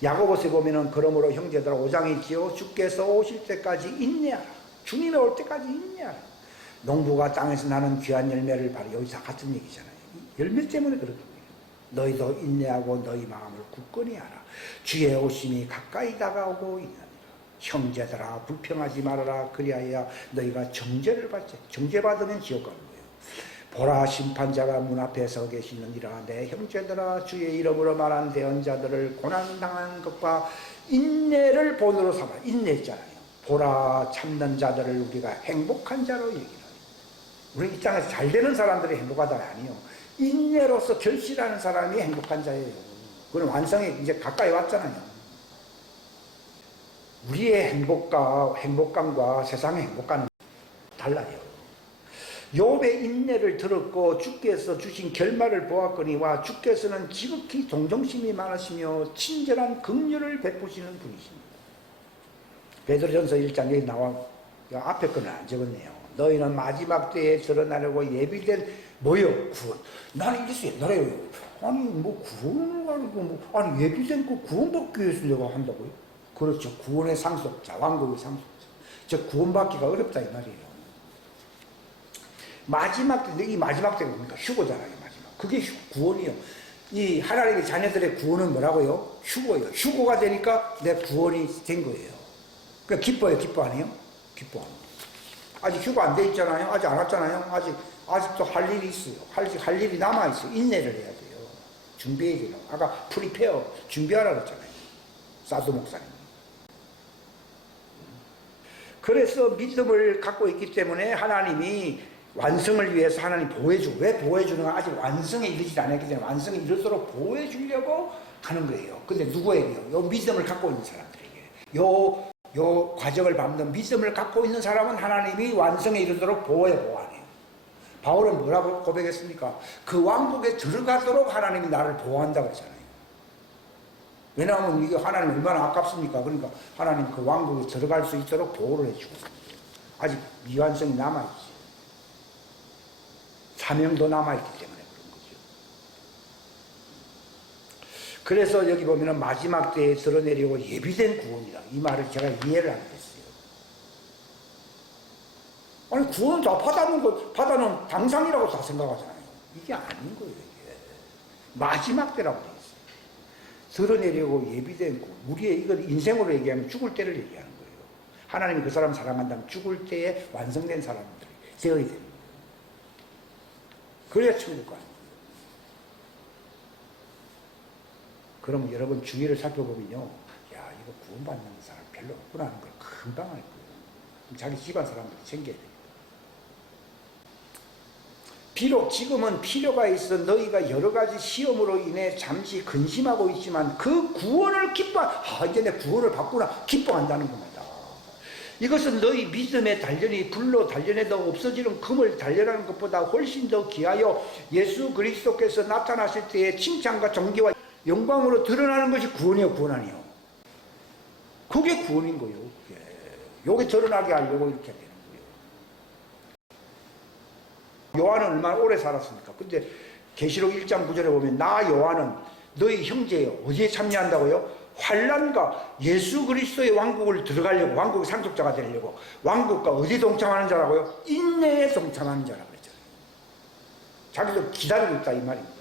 야고보서에 보면은 그러므로 형제들아 5장에 있지요. 주께서 오실 때까지 인내하라. 주님이 올 때까지 인내하라. 농부가 땅에서 나는 귀한 열매를 바라. 여기서 같은 얘기잖아요. 열매 때문에 그렇거든요. 너희도 인내하고 너희 마음을 굳건히 하라. 주의 오심이 가까이 다가오고 있느니라. 형제들아 불평하지 말아라. 그리하여 너희가 정죄를 받지. 정죄받으면 지옥 가는 거예요. 보라 심판자가 문 앞에 서 계시느니라. 내 형제들아 주의 이름으로 말한 대언자들을 고난당한 것과 인내를 본으로 삼아. 인내했잖아요. 보라 참는 자들을 우리가 행복한 자로 얘기하라. 우리 이 땅에서 잘 되는 사람들이 행복하다가 아니요. 인내로서 결실하는 사람이 행복한 자예요. 그건 완성에 이제 가까이 왔잖아요. 우리의 행복감과 세상의 행복감은 달라요. 욥의 인내를 들었고 주께서 주신 결말을 보았거니와 주께서는 지극히 동정심이 많으시며 친절한 긍휼을 베푸시는 분이십니다. 베드로전서 1장에 나와 앞에 거는 안 적었네요. 너희는 마지막 때에 드러나려고 예비된 뭐요? 구원. 나는 이래서 옛날에 아니 뭐 구원을 가지고 아니 예비된 거 구원받기 위해서 내가 한다고요? 그렇죠. 구원의 상속자, 왕국의 상속자. 저 구원받기가 어렵다 이 말이에요. 마지막 때, 이 마지막 때가 뭡니까? 휴고잖아요, 마지막. 그게 구원이에요. 이 하나님의 자녀들의 구원은 뭐라고요? 휴고예요. 휴고가 되니까 내 구원이 된 거예요. 그러니까 기뻐요, 기뻐 안 해요? 기뻐 안 해요. 아직 휴고 안 돼 있잖아요. 아직 안 왔잖아요. 아직도 할 일이 있어요. 할 일이 남아있어요. 인내를 해야 돼요. 준비해야 돼요. 아까 프리페어, 준비하라고 했잖아요. 사도 목사님. 그래서 믿음을 갖고 있기 때문에 하나님이 완성을 위해서 하나님 보호해주고, 왜 보호해주는가? 아직 완성에 이르지 않았기 때문에 완성에 이르도록 보호해주려고 하는 거예요. 근데 누구에게요? 요 믿음을 갖고 있는 사람들에게. 요 과정을 밟는 믿음을 갖고 있는 사람은 하나님이 완성에 이르도록 보호하네요. 바울은 뭐라고 고백했습니까? 그 왕국에 들어가도록 하나님이 나를 보호한다고 했잖아요. 왜냐하면 이게 하나님 얼마나 아깝습니까? 그러니까 하나님 그 왕국에 들어갈 수 있도록 보호를 해주고 아직 미완성이 남아있지. 사명도 남아있기 때문에 그런 거죠. 그래서 여기 보면은 마지막 때에 드러내려고 예비된 구원이다. 이 말을 제가 이해를 안 했어요. 아니, 구원은 다 받아놓은 당상이라고 다 생각하잖아요. 이게 아닌 거예요, 이게. 마지막 때라고 돼 있어요. 드러내려고 예비된 구원. 우리의 이걸 인생으로 얘기하면 죽을 때를 얘기하는 거예요. 하나님이 그 사람 사랑한다면 죽을 때에 완성된 사람들이 되어야 됩니다. 그래야 천국 가는 거예요. 그러면 여러분 주위를 살펴보면요. 야, 이거 구원받는 사람 별로 없구나 하는 걸 금방 알 거예요. 자기 집안 사람들이 챙겨야 돼요. 비록 지금은 필요가 있어 너희가 여러 가지 시험으로 인해 잠시 근심하고 있지만 그 구원을 이제 내 구원을 받구나 기뻐한다는 겁니다. 이것은 너희 믿음의 단련이 불로 단련해도 없어지는 금을 단련하는 것보다 훨씬 더 귀하여 예수 그리스도께서 나타나실 때의 칭찬과 존귀와 영광으로 드러나는 것이 구원이요, 구원 아니요. 그게 구원인 거예요. 요게 드러나게 하려고 이렇게 되는 거예요. 요한은 얼마나 오래 살았습니까? 근데 계시록 1장 9절에 보면 나 요한은 너희 형제예요. 어디에 참여한다고요? 환난과 예수 그리스도의 왕국을 들어가려고, 왕국의 상속자가 되려고, 왕국과 어디 동참하는 자라고요? 인내에 동참하는 자라고 그랬잖아요. 자기도 기다리고 있다 이 말입니다.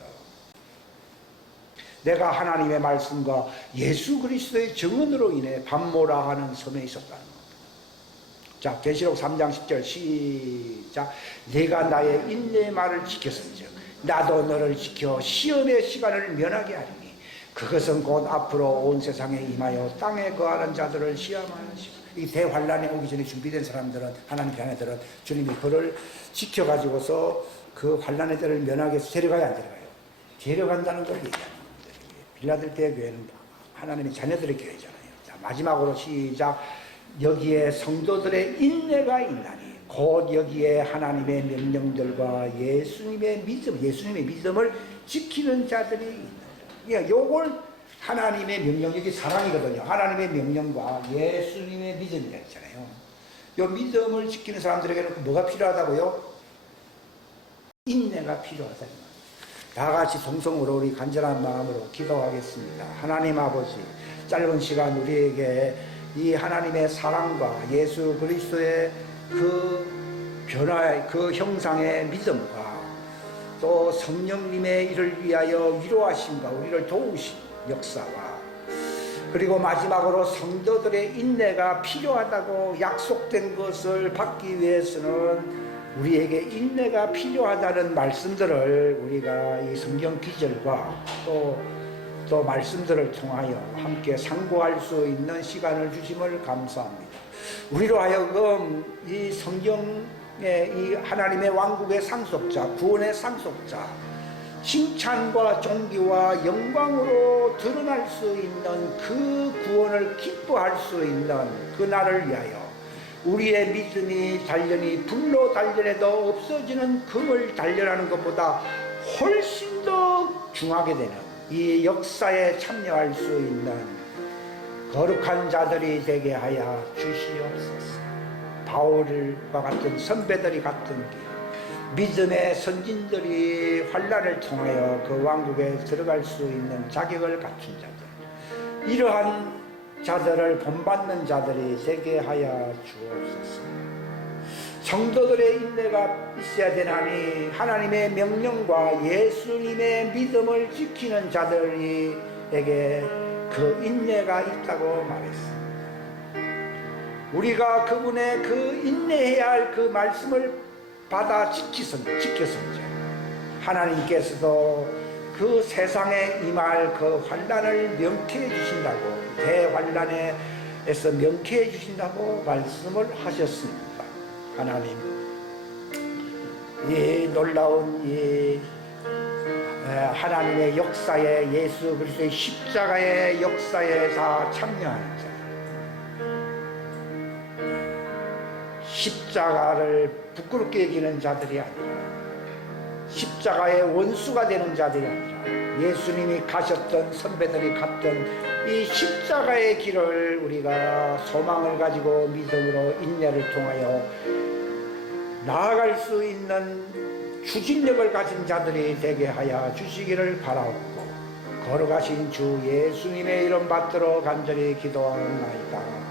내가 하나님의 말씀과 예수 그리스도의 증언으로 인해 밤모라 하는 섬에 있었다는 겁니다. 자, 계시록 3장 10절 시작. 내가 나의 인내의 말을 지켰은즉 나도 너를 지켜 시험의 시간을 면하게 하리니 그것은 곧 앞으로 온 세상에 임하여 땅에 거하는 자들을 시험하는 시간. 이 대환란에 오기 전에 준비된 사람들은, 하나님 자녀들은 주님이 그를 지켜가지고서 그 환란의 때를 면하게 해서 데려가야 안 데려가요? 데려간다는 걸 얘기하는 겁니다. 빌라델피아 교회는 하나님의 자녀들의 교회잖아요. 자, 마지막으로 시작. 여기에 성도들의 인내가 있나니 곧 여기에 하나님의 명령들과 예수님의 믿음을 지키는 자들이 있느니라. 요걸 하나님의 명령, 여기 사랑이거든요. 하나님의 명령과 예수님의 믿음이라 했잖아요. 요 믿음을 지키는 사람들에게는 뭐가 필요하다고요? 인내가 필요하다. 다 같이 동성으로 우리 간절한 마음으로 기도하겠습니다. 하나님 아버지, 짧은 시간 우리에게 이 하나님의 사랑과 예수 그리스도의 그 변화의 그 형상의 믿음과 또 성령님의 이를 위하여 위로하심과 우리를 도우신 역사와 그리고 마지막으로 성도들의 인내가 필요하다고 약속된 것을 받기 위해서는 우리에게 인내가 필요하다는 말씀들을 우리가 이 성경 기절과 또 말씀들을 통하여 함께 상고할 수 있는 시간을 주심을 감사합니다. 우리로 하여금 이 성경의 이 하나님의 왕국의 상속자, 구원의 상속자, 칭찬과 존귀와 영광으로 드러날 수 있는 그 구원을 기뻐할 수 있는 그 날을 위하여 우리의 믿음이 단련이 불로 단련해도 없어지는 금을 단련하는 것보다 훨씬 더 중하게 되는 이 역사에 참여할 수 있는 거룩한 자들이 되게 하여 주시옵소서. 바울과 같은 선배들이 같은 길, 믿음의 선진들이 환난을 통하여 그 왕국에 들어갈 수 있는 자격을 갖춘 자들, 이러한 자들을 본받는 자들이 되게 하여 주옵소서. 성도들의 인내가 있어야 되나니 하나님의 명령과 예수님의 믿음을 지키는 자들에게 그 인내가 있다고 말했습니다. 우리가 그분의 그 인내해야 할 그 말씀을 받아 지켰습니다. 하나님께서도 그 세상에 임할 그 환난을 명쾌해 주신다고, 대환난에서 명쾌해 주신다고 말씀을 하셨습니다. 하나님, 이 놀라운 이 하나님의 역사에, 예수 그리스도의 십자가의 역사에 다 참여하는 자, 십자가를 부끄럽게 여기는 자들이 아니라 십자가의 원수가 되는 자들이 아니라 예수님이 가셨던, 선배들이 갔던 이 십자가의 길을 우리가 소망을 가지고 믿음으로 인내를 통하여 나아갈 수 있는 추진력을 가진 자들이 되게 하여 주시기를 바라옵고 거룩하신 주 예수님의 이름 받들어 간절히 기도하옵나이다.